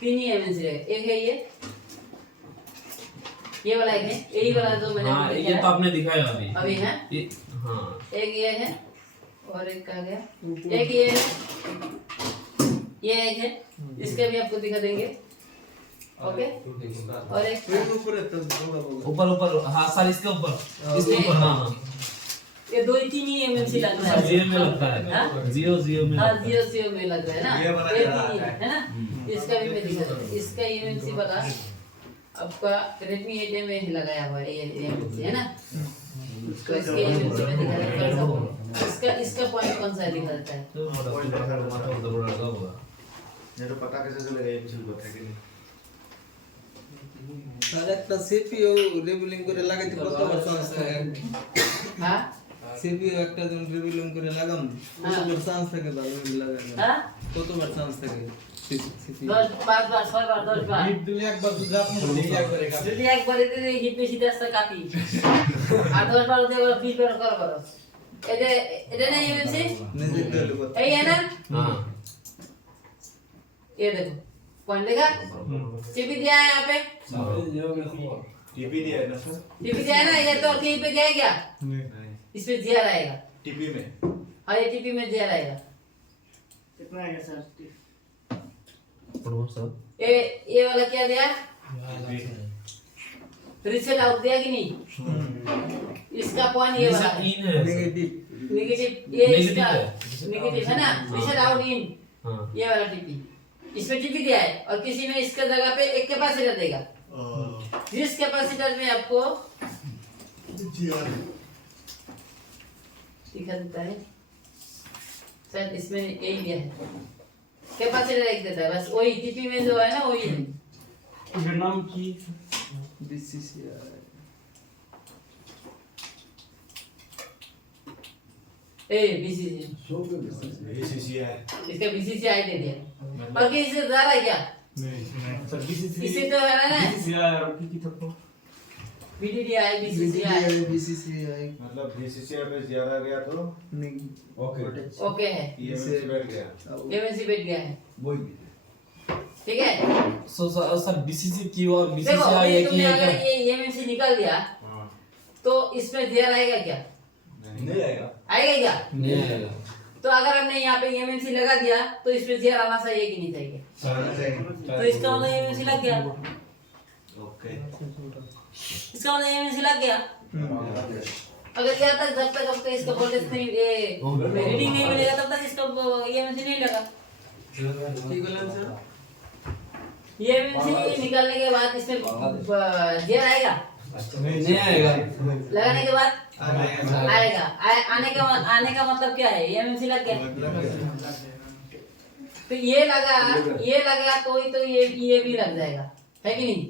3 ही एमएमसी रहेगा। एक है ये, ये वाला एक है, यही वाला जो मैंने हाँ अभी ये दिखाया तो आपने दिखाया अभी अभी है। ये हाँ एक ये है और एक कहाँ गया, एक ये है, ये एक है, इसके भी आपको दिखा देंगे। ओके, और एक ऊपर ऊपर हाँ सर इसके ऊपर हाँ ये दो ही तीन ही एमएमसी लग रहा है। जियो में लगता है हाँ? जियो में हाँ लगता है। जियो में लग रहा है ना, ये वाला ये ज्यादा तीन ही आता है ना। इसका भी मैं दिखा दूँ, इसका एमएमसी वाला आपका Redmi 8A में ही लगाया हुआ है, ये एमएमसी है ना। तो इसके एमएमसी में दिखा देता हूँ, इसका पॉइंट कौन सा है दिखा देता है। तो बड़ा लगा होगा ये तो पता कैसे चलेगा ये मिसल को है कि नहीं স্যার একটা সিপিইউ রিবিলিং করে লাগাইতে কতবার চান্স থাকে हाँ সিপিইউ একটা দিন রিবিলিং করে লাগাম কতবার চান্স থাকে ভালো লাগানো हाँ কতবার চান্স থাকে সিপিইউ 5 बार 6 बार 10 बार হিট দিলে একবার যদি আপনি দিলে একবার এখানে যদি একবার এতে হিট বেশি আসছে কাটি আর 10 বার দিয়ে 20 বার কর করো এটা এটা না এমএমসি নিজে তৈরি করতে এই है ना। हाँ ये देखो पॉइंट देखा, चिपी दिया है यहाँ पे, टीपी दिया है ना सर चिपी दिया है ना। ये तो कहीं पे गया क्या, इस पे जीआर आएगा। टीपी में हाँ ये टीपी में जीआर आएगा। कितना आएगा सर? पढ़ो सर ये वाला क्या दिया, रिसेट आउट दिया कि नहीं। इसका पॉइंट ये वाला है, इन है নেগেটিভ नेगेटिव ये Negative इसका है। नेगेटिव है ना, रिसेट आउट इन हाँ ये वाला टीपी। इसमें टीपी दिया है और किसी में इसके जगह पे एक कैपेसिटर देगा, जिस कैपेसिटर में आपको दिखा देता है शायद इसमें यही दिया है, कैपेसिटर एक देता है बस, वही टीपी में जो है ना वही है। फिर नाम की বিসিসিআই ए बीसीसी बीसीसीआई इसका बीसीसीआई दे दिया, बाकी इससे ज्यादा है क्या, सर बीसीसी इससे तो है ना बीसीसीआई और की थप्पो बीडीडीआई बीसीसीआई বিসিসিআই मतलब बीसीसीआई पे ज्यादा गया तो ओके ओके है, ईएमसी बैठ गया एमएनसी बैठ गया है। वही ठीक है, सो सर बीसीसी की और देखो बीसीसीआई अभी एक ही तुमने है अगर क्या ये एमएनसी निकाल दिया हां तो इसमें जीआर आएगा क्या, नहीं आएगा आएगा क्या। नहीं आएगा तो अगर हमने यहाँ पे एमएनसी लगा दिया तो इसमें जीआर आना चाहिए कि नहीं चाहिए, तो इसका मतलब एमएनसी लग गया, ओके इसका मतलब एमएनसी लग गया। अगर यहाँ तक जब तक आपका इसका वोल्टेज नहीं रीडिंग नहीं मिलेगा तब तक इसका एमएनसी नहीं लगा। কি বলেন স্যার ये एमएनसी निकालने के बाद इसमें जीआर आएगा, नहीं आएगा लगाने के बाद आएगा। आने का मतलब क्या है, एमएनसी लग गया। तो ये लगा तो ही तो ये भी लग जाएगा, है कि नहीं।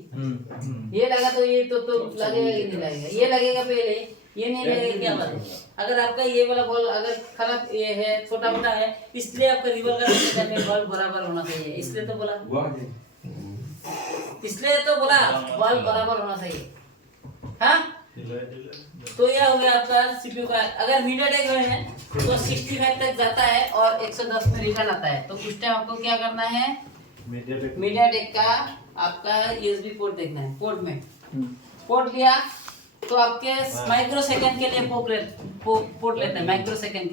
ये लगा तो ये तो लगेगा कि नहीं लगेगा, ये लगेगा पहले, ये नहीं लगेगा क्या बात है। अगर आपका ये वाला बॉल अगर खराब ये है छोटा मोटा है इसलिए आपका रिवॉल्व का में बॉल बराबर होना चाहिए, इसलिए तो बोला बॉल बराबर होना चाहिए। हाँ तो यह हो गया आपका सीपीयू का। अगर मीडियाटेक है तो 65 तक जाता है और 110 में रिटर्न आता है। तो कुछ टाइम आपको क्या करना है, मीडियाटेक का आपका यूएसबी पोर्ट देखना है। पोर्ट में पोर्ट लिया तो आपके माइक्रो सेकंड के लिए पोर्ट लेते हैं, माइक्रो सेकंड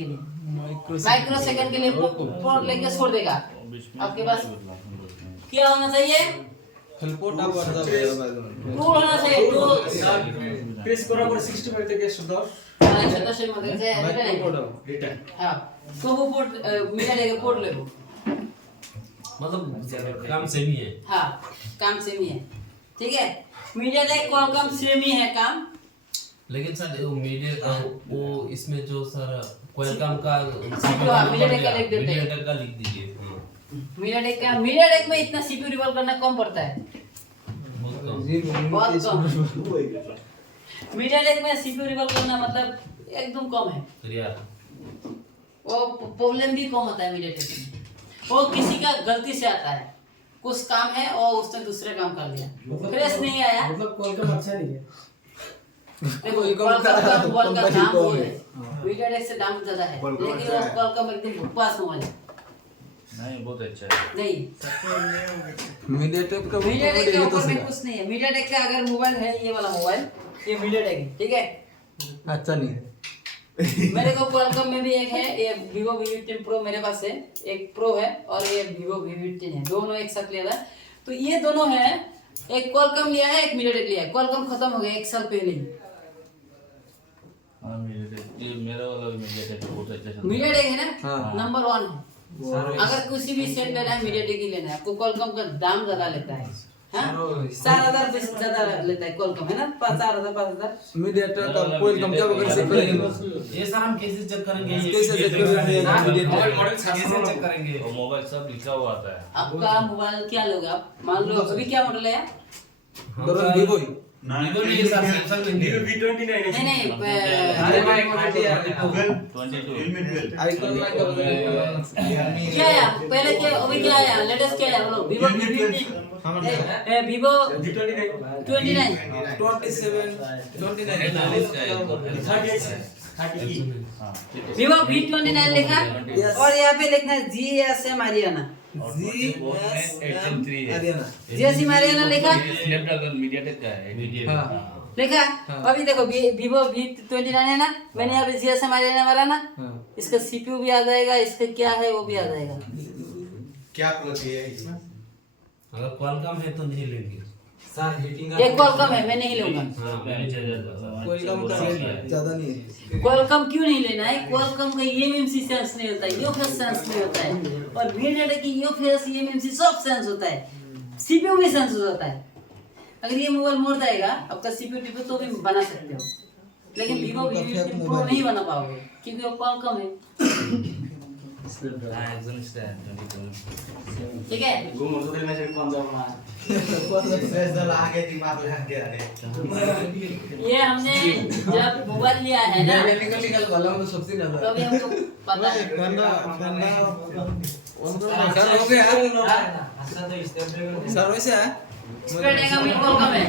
के लिए पोर्ट लेके छोड़ देगा। आपके पास क्या होना चाहिए, হেল্পটা করে যাবে टूल होना चाहिए, टूल प्रेस করার পর 65 থেকে 110 रिटर्न हाँ तो वो पोर्ट मीडियाटेक पोर्ट ले लो। मतलब काम सेम ही है हाँ काम सेम ही है, ठीक है। मीडियाटेक क्वालकॉम सेम ही है काम, लेकिन सर वो मीडिया वो इसमें जो सर क्वालकॉम का मीडियाटेक का लिख देते हैं। मीडियाटेक का लिख दीजिए हाँ मीडियाटेक में इतना सीपीयू रिवॉल्व करना कम पड़ता है, बहुत कम। मीडियाटेक में सीपीयू रिवॉल्व करना मतलब एकदम कम है, यार वो प्रॉब्लम भी कम होता है मीडियाटेक में। वो किसी का गलती से आता है, कुछ काम है और उसने दूसरे काम कर दिया, फ्रेश नहीं आया। मतलब कॉलकॉम अच्छा नहीं है, देखो क्वालकॉम का मोबाइल का दाम वो है, मीडियाटेक से दाम ज्यादा है, लेकिन वो क्वालकॉम एकदम बकवास मोबाइल है। नहीं बहुत अच्छा है। नहीं मीडियाटेक का मीडियाटेक के ये तो ऊपर में सही कुछ नहीं है। मीडियाटेक का अगर मोबाइल है, ये वाला मोबाइल, ये मीडियाटेक है, ठीक है। अच्छा नहीं है। मेरे को क्वालकॉम में भी एक है, ये Vivo V15 Pro मेरे पास है, एक प्रो है और ये Vivo V15 है, दोनों एक साथ लिया था। तो ये दोनों है, एक क्वालकॉम लिया है, एक मीडियाटेक लिया है। क्वालकॉम खत्म हो गया 1 साल पहले ही। हाँ ये मेरा वाला भी मीडियाटेक बहुत अच्छा चलता है। मीडियाटेक है ना, हाँ। नंबर 1 है। अगर किसी भी सेट लेना है मीडियाटेक ही लेना है। आपको क्वालकॉम का दाम ज्यादा लेता है, हाँ? 4,000 रुपये से ज्यादा लेता है क्वालकॉम, है ना, 4,000 5,000। मीडियाटेक का कोई कम क्या वगैरह से करेंगे। ये सर हम कैसे चेक करेंगे? कैसे चेक करेंगे? मॉडल कैसे चेक करेंगे? और मोबाइल सब लिखा हुआ आता है। आपका मोबाइल क्या लोगे आप? मान लो अभी क्या मॉडल है? करो वीवो ही। वीवो नहीं सर, सैमसंग लेंगे। नहीं नहीं 22 आईफोन का क्या आया पहले, क्या अभी क्या आया लेटेस्ट, क्या आया बोलो? Vivo V15 Vivo V29 Vivo V29 लिखा और यहाँ पे लिखना है GSM हरियाणा। GSM हरियाणा लिखा, स्नैपड्रैगन मीडियाटेक का है। हाँ लिखा। अभी देखो Vivo V29 है ना, मैंने यहाँ पे GSM हरियाणा वाला ना, इसका CPU भी आ जाएगा, इसका क्या है वो भी आ जाएगा। क्या प्रति है इसमें? अगर क्वालकॉम है तो नहीं लेंगे। ये क्वालकॉम है, मैं नहीं लूंगा। हाँ मैंने कोई कम का ज्यादा नहीं है। क्वालकॉम क्यों नहीं लेना है? क्वालकॉम का eMMC सेंस नहीं होता है, UFS सेंस नहीं होता है, और मीडियाटेक की UFS eMMC सब सेंस होता है, CPU भी सेंस हो जाता है। अगर ये मोबाइल मोड़ जाएगा आपका CPU टिप तो भी बना सकते हो, लेकिन Vivo V15 Pro नहीं बना पाओगे क्योंकि वो क्वालकॉम है। हाँ एकदम स्टैंड। ठीक है, आगे दिमाग लगा के ये हमने जब मोबाइल लिया है ना, टेक्निकल वाला में सबसे तो ज्यादा अभी हमको पता है। सर हो गया सर वैसे है स्प्रेड का भी क्वालकॉम है।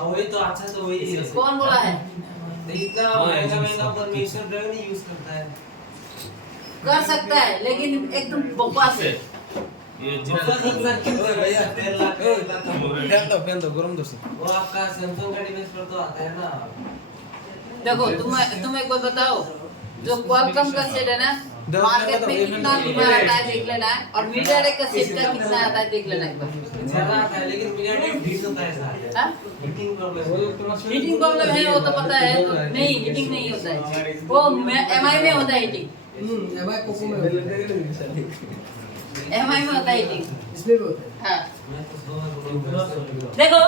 वही तो अच्छा तो वही है। कौन बोला है? इतना महंगा महंगा परमिशन ड्राइव नहीं यूज करता है। कर सकता है लेकिन एकदम बकवास है। ये भैया 1.5 लाख फैन तो गरम दोस्त वो आपका सैमसंग का डिवाइस पर तो आता है ना। देखो तुम एक बात बताओ, जो क्वालकॉम का सेट है ना, मार्केट में कितना बीमार आता है देख लेना है, और मीडियाटेक का सेट का कितना आता है देख लेना एक बार। ज्यादा आता है लेकिन मीडियाटेक हीट होता है सारा। हाँ? Heating problem. हीटिंग प्रॉब्लम है वो तो पता है, तो नहीं हीटिंग नहीं होता है, वो MI में होता है हीटिंग, एमआई कोको में MI में होता है हीटिंग। इसमें भी होता है। हाँ देखो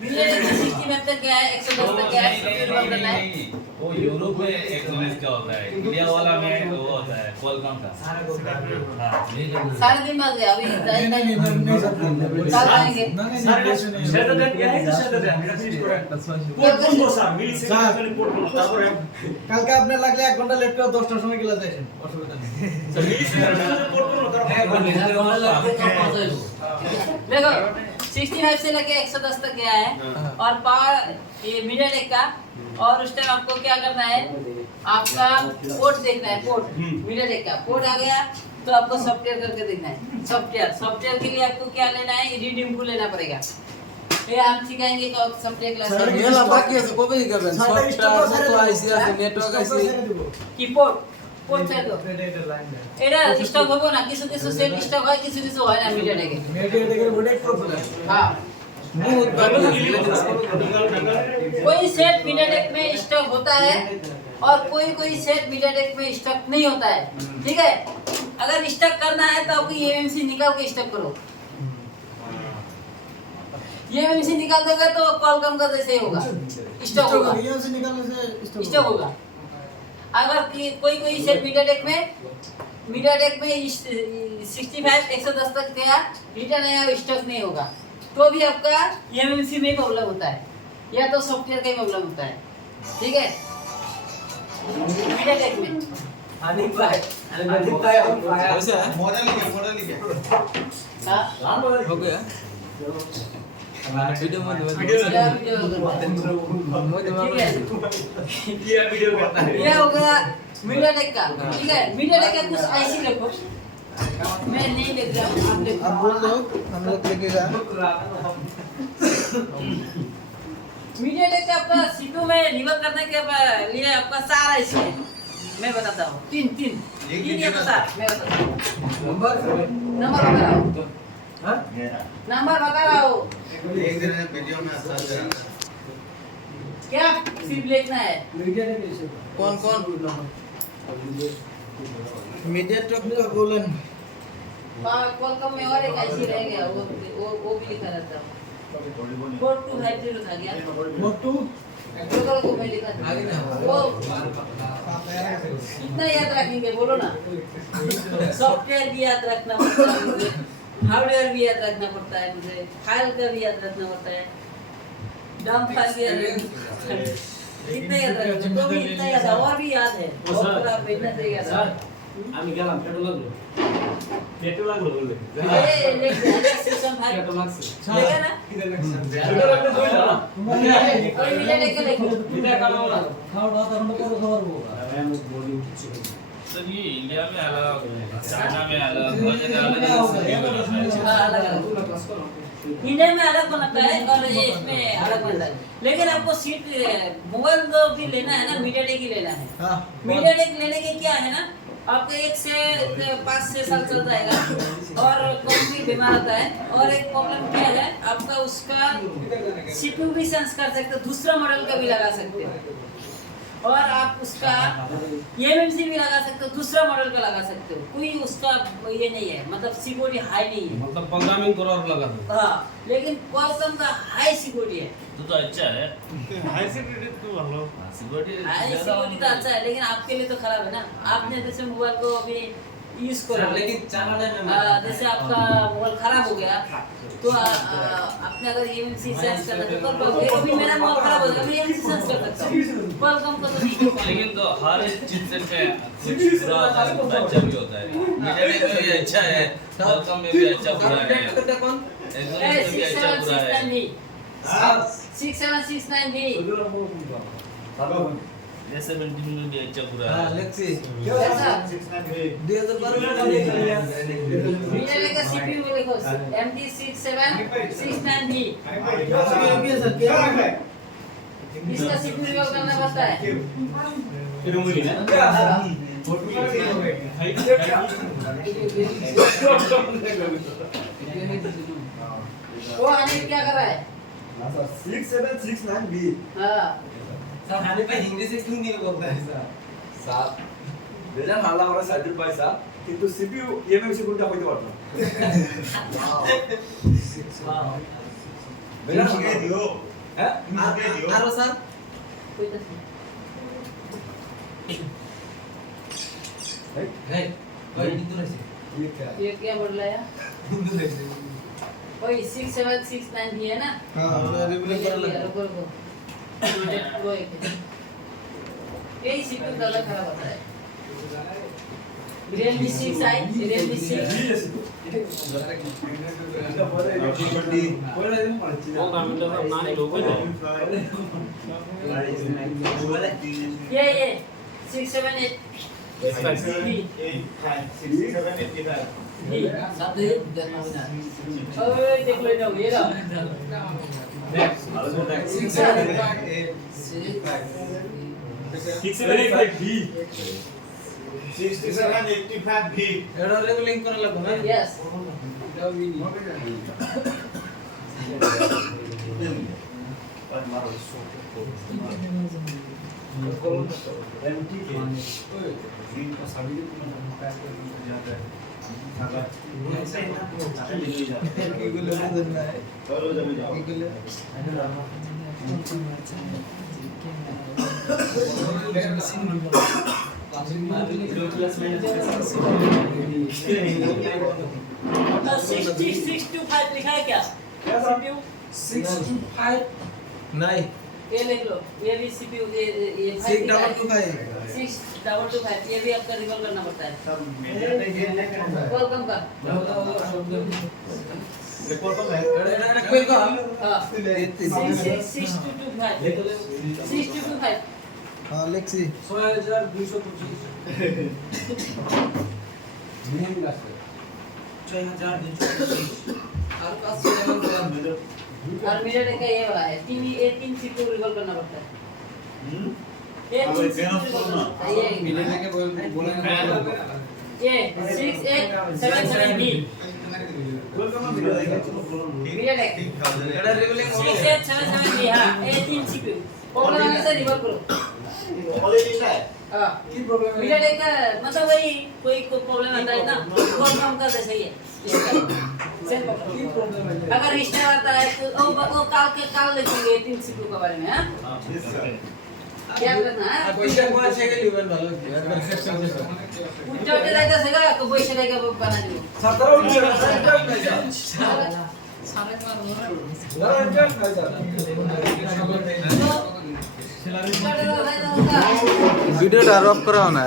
मीडियाटेक का 60 तक गया है, 110 तक गया है, सबसे बड़ा करना है। वो यूरोप में 119 का होता है, इंडिया वाला में वो होता है क्वालकॉम का। हाँ सारे दिन बाद गया अभी कल आएंगे। কালকে আপনি লাগলে 1 ঘন্টা লেট করে 10টার সময় গেলা যাইছেন, অসুবিধা নেই। देखो 65 से लेके 110 तक गया है, और पावर ये मीडियाटेक का, और उस टाइम आपको क्या करना है, आपका पोर्ट देखना है, पोर्ट मीडियाटेक का पोर्ट आ गया तो आपको सॉफ्टवेयर करके देखना है। सॉफ्टवेयर के लिए आपको क्या लेना है, रीडिम को लेना पड़ेगा। ये हम सिखाएंगे तो सॉफ्टवेयर क्लास ये ला बाकी है को भी कर सॉफ्टवेयर तो आईसीआर नेटवर्क आईसी की पोर्ट সাইড দাও। এটা স্টক হবে না, কিছু কিছু সেট স্টক হয়, কিছু কিছু হয় না मीडियाटेक मीडियाटेक ওটাই প্রবলেম। हाँ, कोई सेट मीडियाटेक में स्टॉक होता है और कोई कोई सेट मीडियाटेक में स्टॉक नहीं होता है। ठीक है, अगर स्टॉक करना है तो आपको eMMC निकाल के स्टॉक करो। eMMC निकाल दोगे तो क्वालकॉम का जैसे ही होगा, स्टॉक होगा, eMMC निकालने से स्टॉक होगा। अगर कोई कोई सेट मीडियाटेक में 65 110 तक गया, रिटर्न आया, स्टॉक नहीं होगा, तो भी आपका eMMC में प्रॉब्लम होता है, या तो सॉफ्टवेयर का ही प्रॉब्लम होता है। ठीक है, मीडियाटेक में वैसे है मॉडल लिखे हाँ, हो गया वीडियो में वीडियो ठीक है, ये हो गया मीडियाटेक का। ठीक है, मीडियाटेक का कुछ आईसी रखो, मैं नहीं लिख रहा हूँ, आप लिखो। आप बोल दो, हम लोग लिखेगा। मीडियाटेक का आपका सीपीयू में रिवर्क करने के लिए आपका सारा इसमें मैं बताता हूँ। तीन ये बता, मैं बताता हूँ। नंबर बता रहा हूँ। नंबर बता रहा हूँ। एक दिन वीडियो में अच्छा लगा। क्या सिर्फ लिखना है? कौन मीडियाटेक का बोलन। कॉलकम में और एक ऐसी रह गया, वो भी लिखा रहता है। 4250 था क्या? 42 को मैं लिखा था। वो कितना याद रखेंगे बोलो ना? सॉफ्टवेयर भी याद रखना पड़ता है मुझे, हार्डवेयर भी याद रखना पड़ता है मुझे, फाइल का भी याद रखना पड़ता है, डंप फाइल भी याद रखना पड़ता है। कितना याद रखना? तो भी इतना याद है, और भी याद है। और पूरा बेचना चाहिए याद। আমি গেলাম পেট্রোল লাগলো বলে सिस्टम भाई পেট্রোল লাগছে लेगा ना? और मिला लेके देखो। এটা কালো না खाओ सर ये इंडिया में अलग, चाइना में अलग, हर जगह अलग इंडिया में अलग बनता है और ये इसमें अलग बनता है। लेकिन आपको सीट मोबाइल भी लेना है ना, मीडियाटेक ही लेना है। मीडियाटेक लेने के क्या है ना, आपका 1 से 5-6 साल चल जाएगा और कम भी बीमार आता है। और एक प्रॉब्लम क्या है, आपका उसका सीपीयू भी सेंस कर सकते हो, दूसरा मॉडल का भी लगा सकते हो। और आप उसका एमएमसी भी लगा सकते हो, दूसरा मॉडल का लगा सकते हो। कोई उसका ये नहीं है, मतलब सिक्योरिटी हाई नहीं है। मतलब प्रोग्रामिंग करो और लगा दो। हाँ, लेकिन क्वालकॉम का हाई सिक्योरिटी है। तो अच्छा है। हाई सिक्योरिटी तो ভালো सिक्योरिटी हाई सिक्योरिटी तो अच्छा है, लेकिन आपके लिए तो खराब है ना। आपने जैसे मोबाइल को अभी यूज करो, लेकिन जैसे आपका मोबाइल खराब हो गया तो आपने अगर एमएमसी सेंस करना तो कर पाओगे। अभी मेरा मोबाइल खराब हो गया, मैं एमएमसी सेंस कर सकता हूँ, क्वालकॉम का तो नहीं कर पाऊंगा। लेकिन तो हर चिप सेट में कुछ बुरा होता है, कुछ अच्छा भी होता है। मीडियाटेक में भी अच्छा है, क्वालकॉम में भी अच्छा बुरा है, एक्सोनस में भी अच्छा बुरा है। 6769B जैसे बिल्डिंग में भी अच्छा बुरा है। लेक्सी कैसा? 2012 मीडियाटेक का सीपीयू में देखो MT6769B। इसका सीपीयू रिवॉल्व करना पड़ता है। वो अनिल क्या कर रहा है? 6769B हाँ, सर हाने पे हिंदी से क्यों नहीं बोलता है सर? স্যার বেজান হাল্লা আমরা সাইডের পাই স্যার, কিন্তু সিপিইউ এমএমসি কোনটা কইতে পারতো না। বেজান मुझे दियो হ্যাঁ मुझे दियो आरो सर कोई तो नहीं। है भाई हिंदी रहे ये क्या ये क्या बोल रहा है? हिंदी रहे वही 6769B है ना? हां रिप्लाई कर लगा रुको वो एक यही सीपीयू कलर खराब होता है। Realme 6i, Realme 6 प्रोग्रामिंग का नाम लोगो है। ये 678 सब देख लो ना ये रहा 6785B एडो रेगुलिंग कर लगो ना यस तो 62625 लिखा है क्या? सीपीयू 625 नहीं ये लिख लो, ये भी सीपीयू ये 6225 6225 ये भी आपका रिकॉल करना पड़ता है। क्वालकॉम का कोई का हाँ 6225 हां लेक्सी 6225 और 500 और मेरा देखा ये वाला है ये 3 सीपीयू रिकॉल करना पड़ता है ये 3 सीपीयू ये मिलने के बोला ये 6877B मेरा देख 6877B हां ये 3 सीपीयू प्रॉब्लम आने से रिकॉल करो हां की प्रॉब्लम है मेरा देखा मतलब वही कोई प्रॉब्लम आता है ना वो काम का सही है की प्रॉब्लम है अगर रिश्ता आता है तो वो काल लिखेंगे 3 सीपीयू के बारे में हां क्या करना है पैसा कोण আছে के लिवन ভালো उच्चाटे जायचं असेल का तो पैसे द्यायला बना देऊ 17 उठले सारे मार ভিডিওটা আর অফ করা না